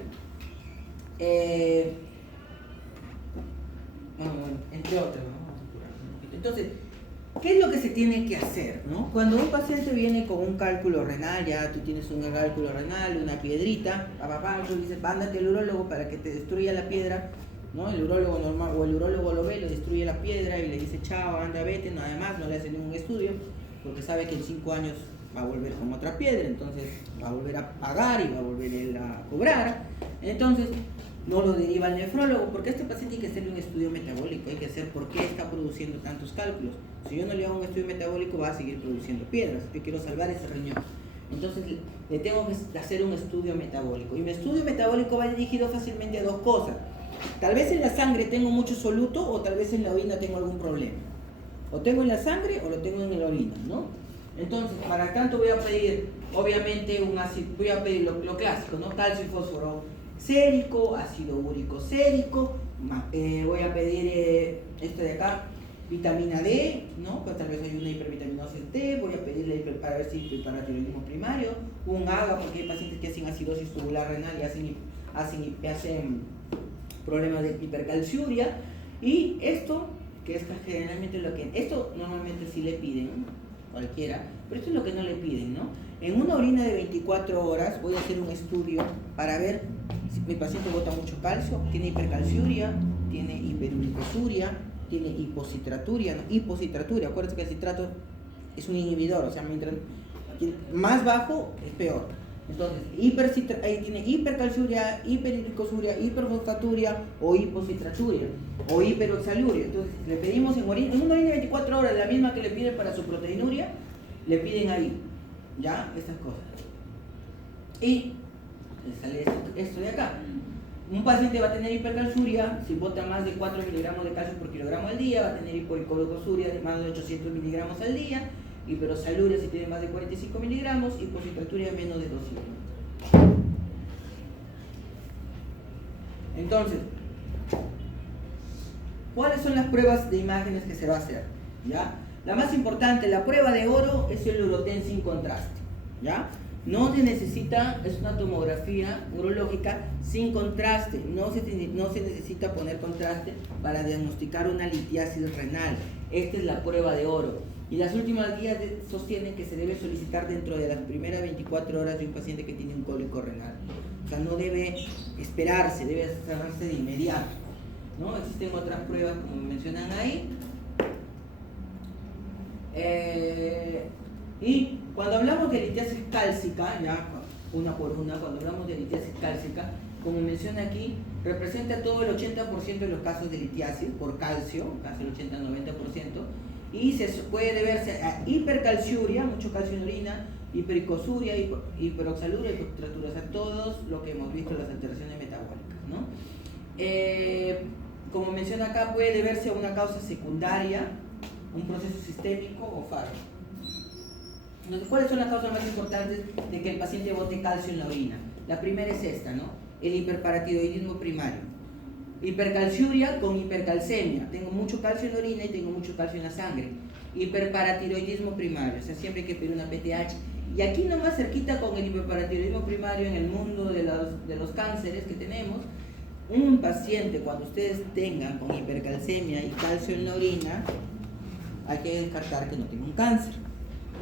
Entre otros, ¿no? Entonces, ¿qué es lo que se tiene que hacer, ¿no? Cuando un paciente viene con un cálculo renal, ya tú tienes un cálculo renal, una piedrita, tú dices, ándate al urólogo para que te destruya la piedra ¿no? El urólogo normal o el urólogo lo ve, lo destruye la piedra y le dice chao, anda, vete, nada más, no le hace ningún estudio, porque sabe que en 5 años va a volver con otra piedra, entonces va a volver a pagar y va a volver él a cobrar. Entonces no lo deriva al nefrólogo, porque este paciente hay que hacerle un estudio metabólico, hay que hacer por qué está produciendo tantos cálculos. Si yo no le hago un estudio metabólico, va a seguir produciendo piedras. Yo quiero salvar ese riñón. Entonces le tengo que hacer un estudio metabólico. Y mi estudio metabólico va dirigido fácilmente a 2 cosas. Tal vez en la sangre tengo mucho soluto, o tal vez en la orina tengo algún problema. O tengo en la sangre o lo tengo en la orina, ¿no? Entonces, para tanto voy a pedir, obviamente, un ácido, voy a pedir lo clásico, ¿no? Calcio y fósforo sérico, ácido úrico sérico, voy a pedir esto de acá, vitamina D, ¿no? Pues tal vez hay una hipervitaminosis D, voy a pedirle para ver si hiperparatiroidismo primario, un AGA, porque hay pacientes que hacen acidosis tubular renal y hacen problemas de hipercalciuria, y esto, que es generalmente lo que, esto normalmente sí le piden, cualquiera, pero esto es lo que no le piden, ¿no? En una orina de 24 horas voy a hacer un estudio para ver si mi paciente bota mucho calcio, tiene hipercalciuria, tiene hiperuricosuria, tiene hipocitraturia, ¿no? Hipocitraturia, acuérdense que el citrato es un inhibidor, o sea, mientras más bajo es peor. Entonces, ahí tiene hipercalciuria, hiperuricosuria, hiperfosfaturia o hipocitraturia o hiperoxaluria. Entonces, le pedimos en una orina de 24 horas, la misma que le piden para su proteinuria, le piden ahí, ¿ya? Estas cosas. Y le sale esto de acá. Un paciente va a tener hipercalciuria si bota más de 4 miligramos de calcio por kilogramo al día, va a tener hipoglucosuria de más de 800 miligramos al día, hiperoxaluria si tiene más de 45 miligramos, hipocitraturia menos de 200. Entonces, ¿cuáles son las pruebas de imágenes que se va a hacer? ¿Ya? La más importante, la prueba de oro, es el Uroten sin contraste. ¿Ya? No se necesita, es una tomografía urológica sin contraste, no se necesita poner contraste para diagnosticar una litiasis renal. Esta es la prueba de oro. Y las últimas guías sostienen que se debe solicitar dentro de las primeras 24 horas de un paciente que tiene un cólico renal. O sea, no debe esperarse, debe hacerse de inmediato, ¿no? Existen otras pruebas como mencionan ahí. Y cuando hablamos de litiasis cálcica, ya una por una, cuando hablamos de litiasis cálcica, como menciona aquí, representa todo el 80% de los casos de litiasis por calcio, casi el 80-90%, y se puede deberse a hipercalciuria, mucho calcio en orina, hipericosuria, hiperoxaluria, hipertraturia, o sea, todos lo que hemos visto en las alteraciones metabólicas, ¿no? Como menciona acá, puede deberse a una causa secundaria, un proceso sistémico o fármaco. Entonces, ¿cuáles son las causas más importantes de que el paciente bote calcio en la orina? La primera es esta, ¿no? El hiperparatiroidismo primario. Hipercalciuria con hipercalcemia. Tengo mucho calcio en la orina y tengo mucho calcio en la sangre. Hiperparatiroidismo primario, o sea, siempre hay que pedir una PTH. Y aquí nomás cerquita con el hiperparatiroidismo primario en el mundo de los cánceres que tenemos, un paciente cuando ustedes tengan con hipercalcemia y calcio en la orina, hay que descartar que no tenga un cáncer.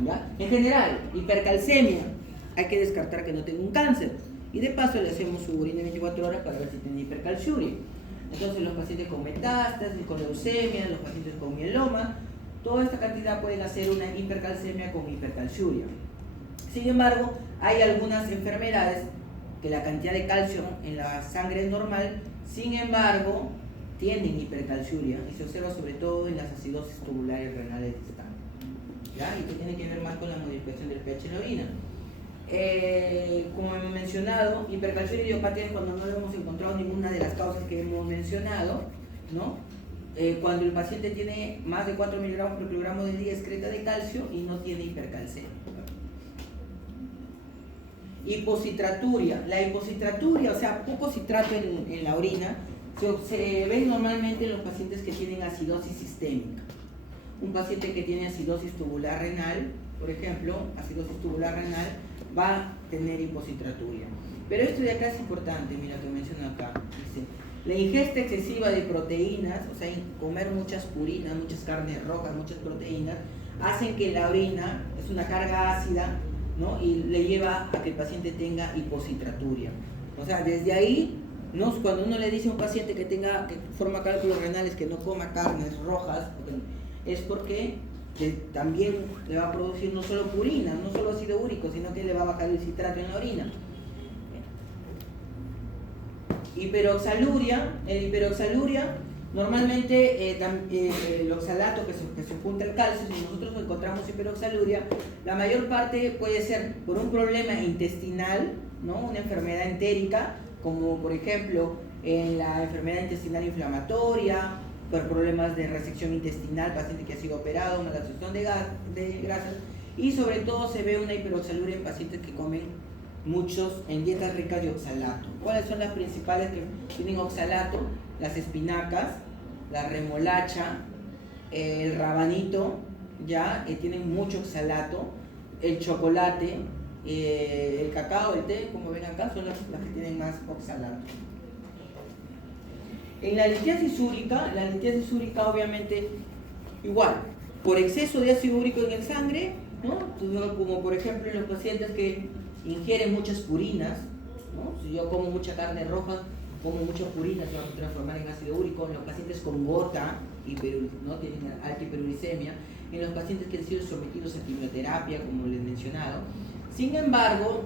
¿Ya? En general, hipercalcemia, hay que descartar que no tenga un cáncer. Y de paso le hacemos su orina 24 horas para ver si tiene hipercalciuria. Entonces los pacientes con metástasis, con leucemia, los pacientes con mieloma, toda esta cantidad pueden hacer una hipercalcemia con hipercalciuria. Sin embargo, hay algunas enfermedades que la cantidad de calcio en la sangre es normal, sin embargo, tienen hipercalciuria y se observa sobre todo en las acidosis tubulares renales distales. ¿Ya? Y que tiene que ver más con la modificación del pH en la orina. Como hemos mencionado, hipercalciuria y idiopatía es cuando no hemos encontrado ninguna de las causas que hemos mencionado, ¿no? Cuando el paciente tiene más de 4 miligramos por kilogramo del día excreta de calcio y no tiene hipercalcemia. Hipocitraturia. La hipocitraturia, o sea, poco citrato en la orina, se ve normalmente en los pacientes que tienen acidosis sistémica. Un paciente que tiene acidosis tubular renal, por ejemplo, acidosis tubular renal, va a tener hipocitraturia. Pero esto de acá es importante, mira que menciona acá. Dice, la ingesta excesiva de proteínas, o sea, comer muchas purinas, muchas carnes rojas, muchas proteínas, hacen que la orina, es una carga ácida, ¿no? Y le lleva a que el paciente tenga hipocitraturia. O sea, desde ahí ¿no? Cuando uno le dice a un paciente que forma cálculos renales que no coma carnes rojas, es porque también le va a producir no solo purina, no solo ácido úrico, sino que le va a bajar el citrato en la orina. Hiperoxaluria, normalmente el oxalato que se junta al calcio, si nosotros encontramos hiperoxaluria, la mayor parte puede ser por un problema intestinal, ¿no? Una enfermedad entérica, como por ejemplo en la enfermedad intestinal inflamatoria, por problemas de resección intestinal, paciente que ha sido operado, una restricción de grasas, y sobre todo se ve una hiperoxaluria en pacientes que comen muchos en dietas ricas de oxalato. ¿Cuáles son las principales que tienen oxalato? Las espinacas, la remolacha, el rabanito, ya tienen mucho oxalato, el chocolate, el cacao, el té, como ven acá, son las que tienen más oxalato. En la litiasis úrica obviamente igual, por exceso de ácido úrico en el sangre, ¿no? Como por ejemplo en los pacientes que ingieren muchas purinas, ¿no? Si yo como mucha carne roja, como mucha purina, se va a transformar en ácido úrico. En los pacientes con gota, ¿no? Tienen alta hiperuricemia, en los pacientes que han sido sometidos a quimioterapia, como les he mencionado. Sin embargo,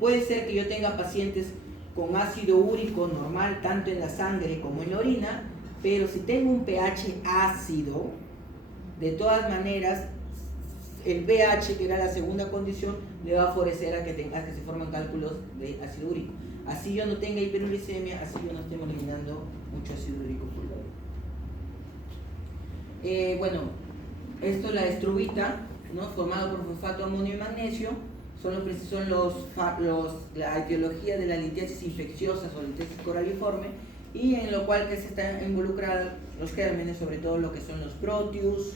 puede ser que yo tenga pacientes con ácido úrico normal, tanto en la sangre como en la orina, pero si tengo un pH ácido, de todas maneras, el pH, que era la segunda condición, le va a favorecer a que se formen cálculos de ácido úrico. Así yo no tenga hiperuricemia, así yo no estemos eliminando mucho ácido úrico por la orina. Bueno, esto es la estrubita, ¿no? Formado por fosfato, amonio y magnesio, la etiología de la litiasis infecciosa o litiasis coraliforme, y en lo cual que se están involucrados los gérmenes, sobre todo lo que son los proteus,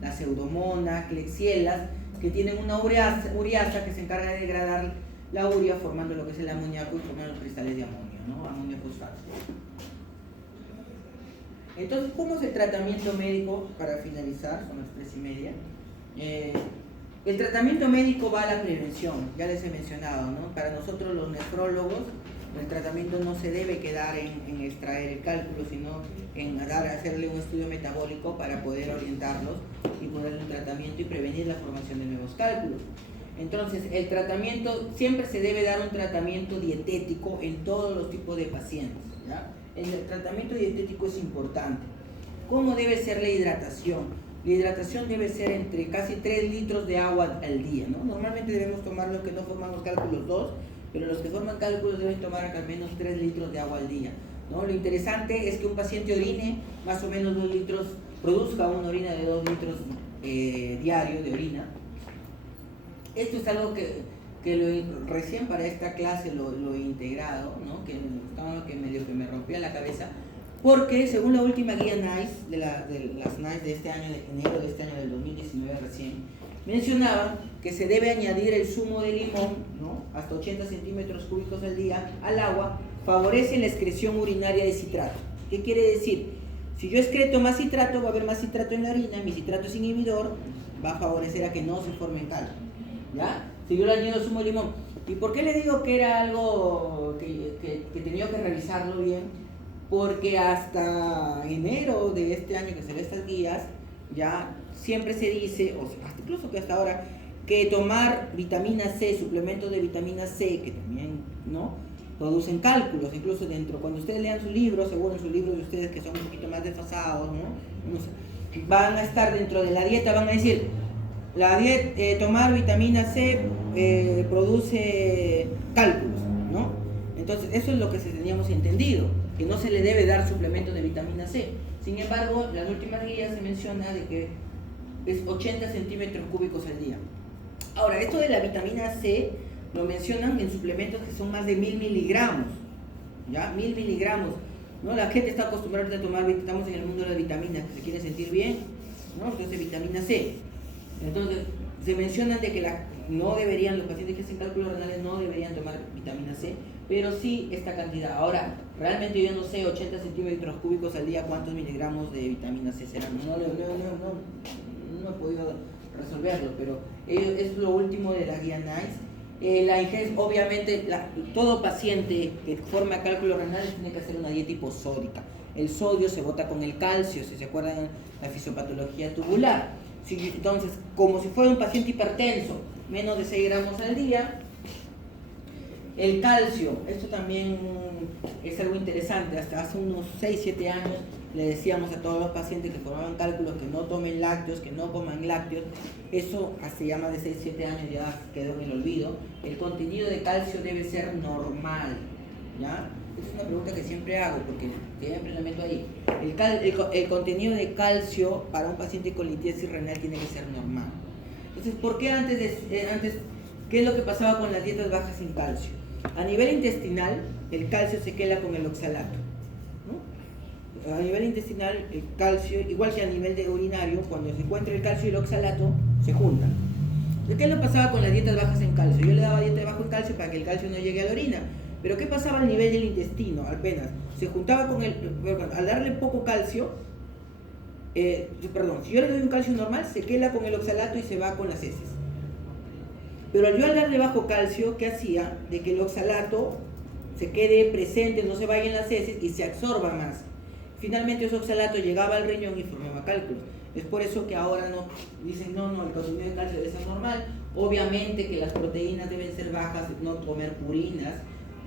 la pseudomonas, klebsielas, que tienen una ureasa que se encarga de degradar la urea formando lo que es el amoníaco y formando los cristales de amonio, ¿no? Amonio fosfato. Entonces, ¿cómo es el tratamiento médico? Para finalizar, son las 3:30. El tratamiento médico va a la prevención, ya les he mencionado, ¿no? Para nosotros los nefrólogos, el tratamiento no se debe quedar en extraer el cálculo, sino en hacerle un estudio metabólico para poder orientarlos y ponerle un tratamiento y prevenir la formación de nuevos cálculos. Entonces, el tratamiento, siempre se debe dar un tratamiento dietético en todos los tipos de pacientes, ¿ya? El tratamiento dietético es importante. ¿Cómo debe ser la hidratación? La hidratación debe ser entre casi 3 litros de agua al día, ¿no? Normalmente debemos tomar los que no formamos cálculos 2, pero los que forman cálculos deben tomar al menos 3 litros de agua al día, ¿no? Lo interesante es que un paciente orine más o menos 2 litros, produzca una orina de 2 litros diario de orina. Esto es algo que recién para esta clase lo he integrado, ¿no? Que medio que me rompía la cabeza, porque según la última guía NICE, de las NICE de este año, de enero de este año del 2019 recién, mencionaban que se debe añadir el zumo de limón, ¿no? Hasta 80 centímetros cúbicos al día al agua, favorece la excreción urinaria de citrato. ¿Qué quiere decir? Si yo excreto más citrato, va a haber más citrato en la orina, mi citrato es inhibidor, va a favorecer a que no se formen cálculos, ¿ya? Si yo le añado zumo de limón. ¿Y por qué le digo que era algo que tenía que revisarlo bien? Porque hasta enero de este año que se ve estas guías, ya siempre se dice, o hasta incluso que hasta ahora, que tomar vitamina C, suplementos de vitamina C, que también, ¿no?, producen cálculos, incluso dentro, cuando ustedes lean sus libros, seguro en sus libros de ustedes que son un poquito más desfasados, ¿no? Van a estar dentro de la dieta, van a decir, tomar vitamina C produce cálculos, ¿no? Entonces, eso es lo que teníamos entendido, que no se le debe dar suplementos de vitamina C. Sin embargo, en las últimas guías se menciona de que es 80 centímetros cúbicos al día. Ahora, esto de la vitamina C lo mencionan en suplementos que son más de 1000 miligramos, ¿ya? 1000 miligramos, ¿no? La gente está acostumbrada a tomar, estamos en el mundo de las vitaminas, que se quiere sentir bien, ¿no? Entonces, vitamina C. Entonces, se mencionan de que los pacientes que hacen cálculos renales no deberían tomar vitamina C, pero sí esta cantidad. Ahora, realmente yo no sé 80 centímetros cúbicos al día cuántos miligramos de vitamina C serán. No he podido resolverlo, pero es lo último de la guía NICE. Obviamente, todo paciente que forma cálculos renales tiene que hacer una dieta hiposódica. El sodio se bota con el calcio, si se acuerdan la fisiopatología tubular. Entonces, como si fuera un paciente hipertenso, menos de 6 gramos al día. El calcio, esto también es algo interesante. Hasta hace unos 6-7 años le decíamos a todos los pacientes que formaban cálculos que no tomen lácteos, que no coman lácteos. Eso hace ya más de 6-7 años ya quedó en el olvido. El contenido de calcio debe ser normal, ¿ya? Esa es una pregunta que siempre hago porque siempre la meto ahí. El contenido de calcio para un paciente con litiasis renal tiene que ser normal. Entonces, ¿por qué antes, qué es lo que pasaba con las dietas bajas en calcio? A nivel intestinal, el calcio se queda con el oxalato, ¿no? A nivel intestinal, el calcio, igual que a nivel de urinario, cuando se encuentra el calcio y el oxalato, se juntan. ¿Qué es lo que pasaba con las dietas bajas en calcio? Yo le daba dieta baja en calcio para que el calcio no llegue a la orina. Pero ¿qué pasaba al nivel del intestino? Apenas se juntaba con al darle poco calcio, si yo le doy un calcio normal, se queda con el oxalato y se va con las heces. Pero yo al darle bajo calcio, ¿qué hacía? De que el oxalato se quede presente, no se vaya en las heces y se absorba más. Finalmente ese oxalato llegaba al riñón y formaba cálculos. Es por eso que ahora no dicen, no, el contenido de calcio debe ser normal. Obviamente que las proteínas deben ser bajas, no comer purinas,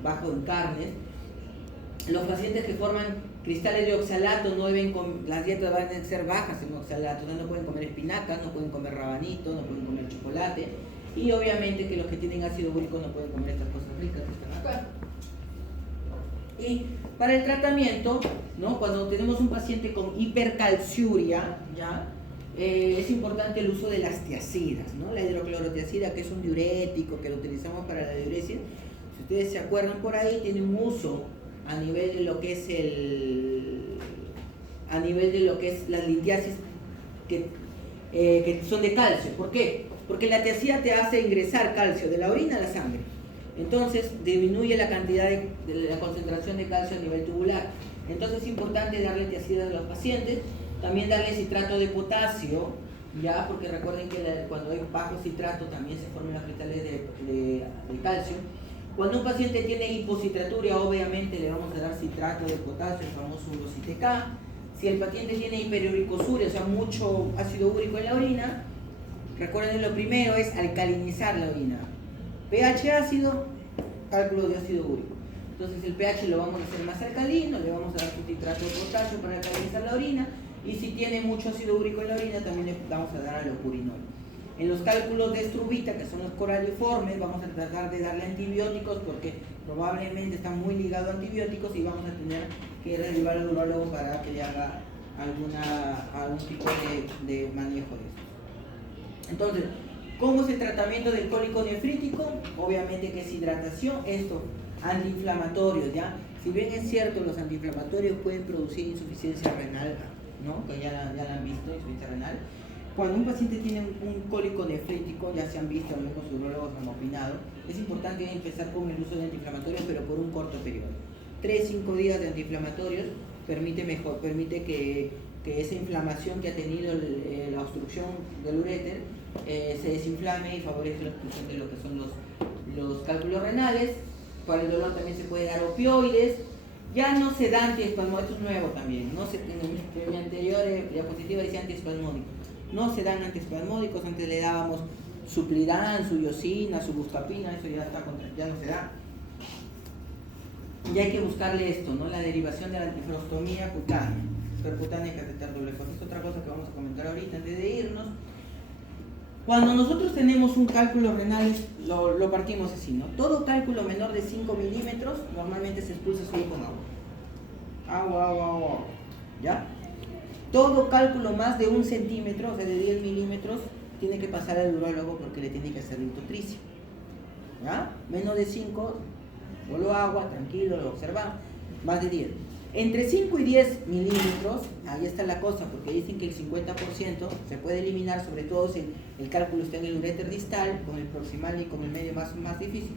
bajo en carnes. Los pacientes que forman cristales de oxalato no deben las dietas van a ser bajas en oxalato, no pueden comer espinacas, no pueden comer rabanito, no pueden comer chocolate. Y obviamente que los que tienen ácido úrico no pueden comer estas cosas ricas que están acá. Y para el tratamiento, ¿no? Cuando tenemos un paciente con hipercalciuria, ¿ya? Es importante el uso de las tiazidas, ¿no? La hidroclorotiazida, que es un diurético que lo utilizamos para la diuresis, si ustedes se acuerdan por ahí, tiene un uso a nivel de lo que es las litiasis que son de calcio. ¿Por qué? Porque la tiazida te hace ingresar calcio de la orina a la sangre. Entonces disminuye la cantidad de la concentración de calcio a nivel tubular. Entonces es importante darle tiazida a los pacientes, también darle citrato de potasio, ya, porque recuerden que cuando hay bajo citrato también se forman las cristales de calcio. Cuando un paciente tiene hipocitraturia, obviamente le vamos a dar citrato de potasio, el famoso urocitk. Si el paciente tiene hiperuricosuria, o sea, mucho ácido úrico en la orina, recuerden lo primero es alcalinizar la orina. pH ácido, cálculo de ácido úrico. Entonces el pH lo vamos a hacer más alcalino, le vamos a dar su citrato de potasio para alcalinizar la orina, y si tiene mucho ácido úrico en la orina también le vamos a dar alopurinol. En los cálculos de estrubita, que son los coraliformes, vamos a tratar de darle antibióticos porque probablemente están muy ligados a antibióticos y vamos a tener que derivar al urólogo para que le haga algún tipo de manejo de eso. Entonces, ¿cómo es el tratamiento del cólico nefrítico? Obviamente que es hidratación, antiinflamatorios, ¿ya? Si bien es cierto, los antiinflamatorios pueden producir insuficiencia renal, ¿no? Que ya la han visto, insuficiencia renal. Cuando un paciente tiene un cólico nefrítico, ya se han visto, algunos urólogos han opinado, es importante empezar con el uso de antiinflamatorios, pero por un corto periodo. 3-5 días de antiinflamatorios permite que esa inflamación que ha tenido la obstrucción del uréter se desinflame y favorece la obstrucción de lo que son los cálculos renales. Para el dolor también se puede dar opioides. Ya no se da antiespasmódicos, esto es nuevo también, en mi anterior diapositiva decía antiespasmódicos. No se dan antiespasmódicos, antes le dábamos Suplidan, Suyosina, Subuscapina, eso ya no se da. Y hay que buscarle esto, ¿no? La derivación de la antifrostomía cutánea, percutánea y cateter doble fase. Es otra cosa que vamos a comentar ahorita antes de irnos. Cuando nosotros tenemos un cálculo renal, lo partimos así, ¿no? Todo cálculo menor de 5 milímetros normalmente se expulsa solo con agua. Agua. ¿Ya? Todo cálculo más de 1 centímetro, o sea, de 10 milímetros, tiene que pasar al urólogo porque le tiene que hacer litotricia. ¿Ya? Menos de 5, solo agua, tranquilo, lo observamos. Más de 10. Entre 5 y 10 milímetros, ahí está la cosa, porque dicen que el 50% se puede eliminar, sobre todo si el cálculo está en el uréter distal, con el proximal y con el medio más difícil.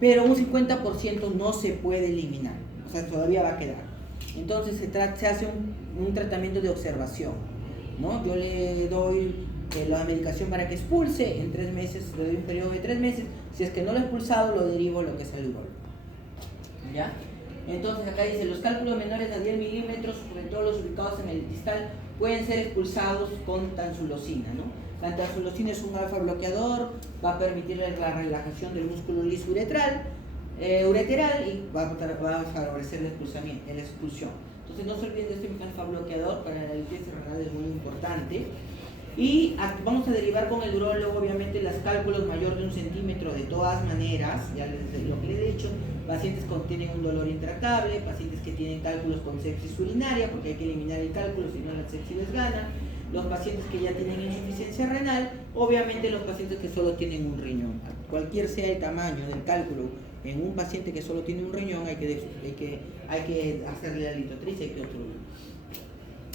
Pero un 50% no se puede eliminar, o sea, todavía va a quedar. Entonces se hace un tratamiento de observación, ¿no? Yo le doy la medicación para que expulse en 3 meses, le doy un periodo de 3 meses. Si es que no lo he expulsado, lo derivo a lo que es el urólogo. ¿Ya? Entonces acá dice, los cálculos menores a 10 milímetros, sobre todo los ubicados en el distal, pueden ser expulsados con tansulosina, ¿no? La tansulosina es un alfa bloqueador, va a permitir la relajación del músculo liso ureteral y va a favorecer la expulsión. Entonces no se olviden de este alfa bloqueador, para la litis renal es muy importante. Y vamos a derivar con el urólogo, obviamente, los cálculos mayor de 1 centímetro de todas maneras, ya lo que les he dicho, pacientes que tienen un dolor intratable, pacientes que tienen cálculos con sepsis urinaria, porque hay que eliminar el cálculo, si no la sepsis les gana, los pacientes que ya tienen insuficiencia renal, obviamente los pacientes que solo tienen un riñón. Cualquier sea el tamaño del cálculo en un paciente que solo tiene un riñón, hay que hacerle la litotricia, hay que obstruir.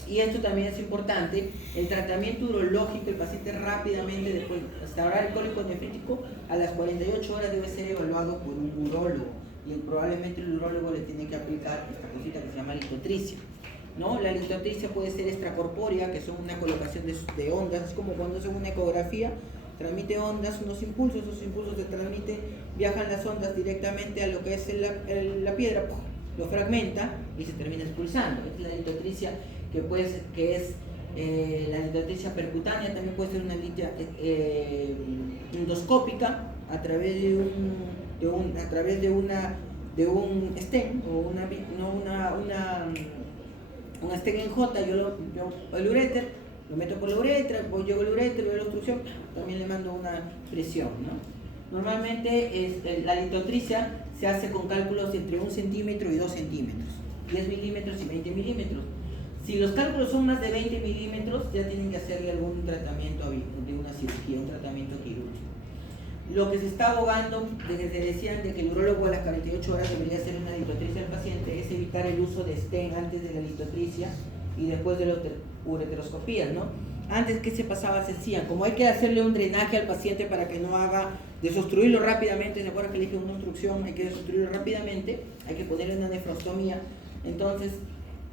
Y esto también es importante, el tratamiento urológico, el paciente rápidamente, después de restaurar el cólico nefrítico, a las 48 horas debe ser evaluado por un urólogo, y probablemente el urólogo le tiene que aplicar esta cosita que se llama litotricia, ¿no? La litotricia puede ser extracorpórea, que son una colocación de ondas, es como cuando hacen una ecografía, transmite ondas, unos impulsos, esos impulsos se transmiten, viajan las ondas directamente a lo que es la piedra, lo fragmenta y se termina expulsando. Esta es la litotricia que es la litotricia percutánea, también puede ser una litia endoscópica a través de un stent o un stent en J. El uréter lo meto por la uretra, llego al uréter, veo la obstrucción, también le mando una presión, ¿no? Normalmente la litotricia se hace con cálculos entre 1 centímetro y 2 centímetros, 10 milímetros y 20 milímetros. Si los cálculos son más de 20 milímetros, ya tienen que hacerle algún tratamiento de una cirugía, un tratamiento quirúrgico. Lo que se está abogando, desde que decían de que el urólogo a las 48 horas debería hacer una litotricia al paciente, es evitar el uso de stent antes de la litotricia y después de la ureteroscopía, ¿no? Antes, ¿qué se pasaba? Se hacía, como hay que hacerle un drenaje al paciente para que no haga, desobstruirlo rápidamente, ¿se acuerdan que le dije una obstrucción? Hay que desobstruirlo rápidamente, hay que ponerle una nefrostomía. Entonces,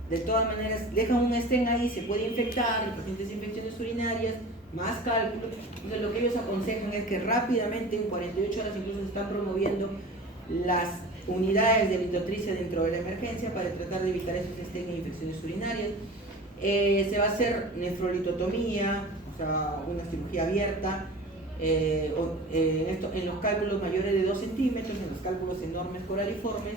de todas maneras, dejan un stent ahí, se puede infectar, el paciente tiene infecciones urinarias, más cálculos. Entonces, lo que ellos aconsejan es que rápidamente, en 48 horas, incluso se están promoviendo las unidades de litotricia dentro de la emergencia para tratar de evitar esos stents e infecciones urinarias. Se va a hacer nefrolitotomía, o sea, una cirugía abierta, en los cálculos mayores de 2 centímetros, en los cálculos enormes coraliformes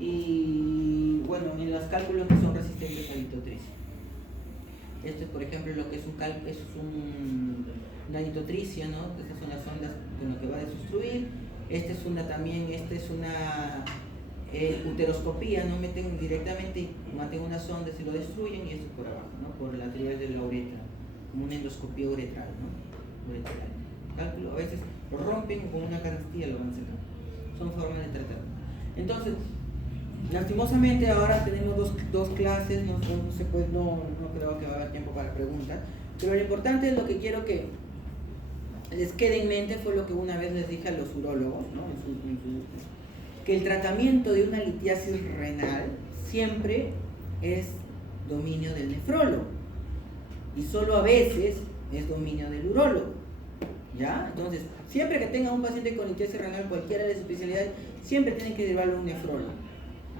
y, bueno, en los cálculos que son resistentes a litotricia. Esto es, por ejemplo, lo que es una litotricia, ¿no? Estas son las ondas con las que va a desobstruir. Esta es una uteroscopía, no meten directamente, meten una sonda, se lo destruyen y esto es por abajo, ¿no? Por la través de la uretra, como una endoscopía uretral, ¿no? Uretral. Cálculo, a veces lo rompen con una canastilla, lo van sacando. Son formas de tratar. Entonces, lastimosamente ahora tenemos dos clases, no creo que va a haber tiempo para preguntas, pero lo importante es lo que quiero que les quede en mente fue lo que una vez les dije a los urólogos, ¿no? Que el tratamiento de una litiasis renal siempre es dominio del nefrólogo y solo a veces es dominio del urólogo, ¿ya? Entonces, siempre que tenga un paciente con litiasis renal, cualquiera de las especialidades, siempre tienen que llevarlo a un nefrólogo.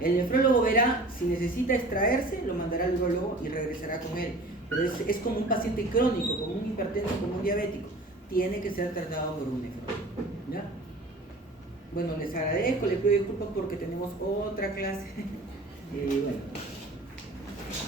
El nefrólogo verá si necesita extraerse, lo mandará al urólogo y regresará con él. Pero es como un paciente crónico, como un hipertenso, como un diabético. Tiene que ser tratado por un nefrólogo, ¿ya? Bueno, les agradezco, les pido disculpas porque tenemos otra clase. Bueno.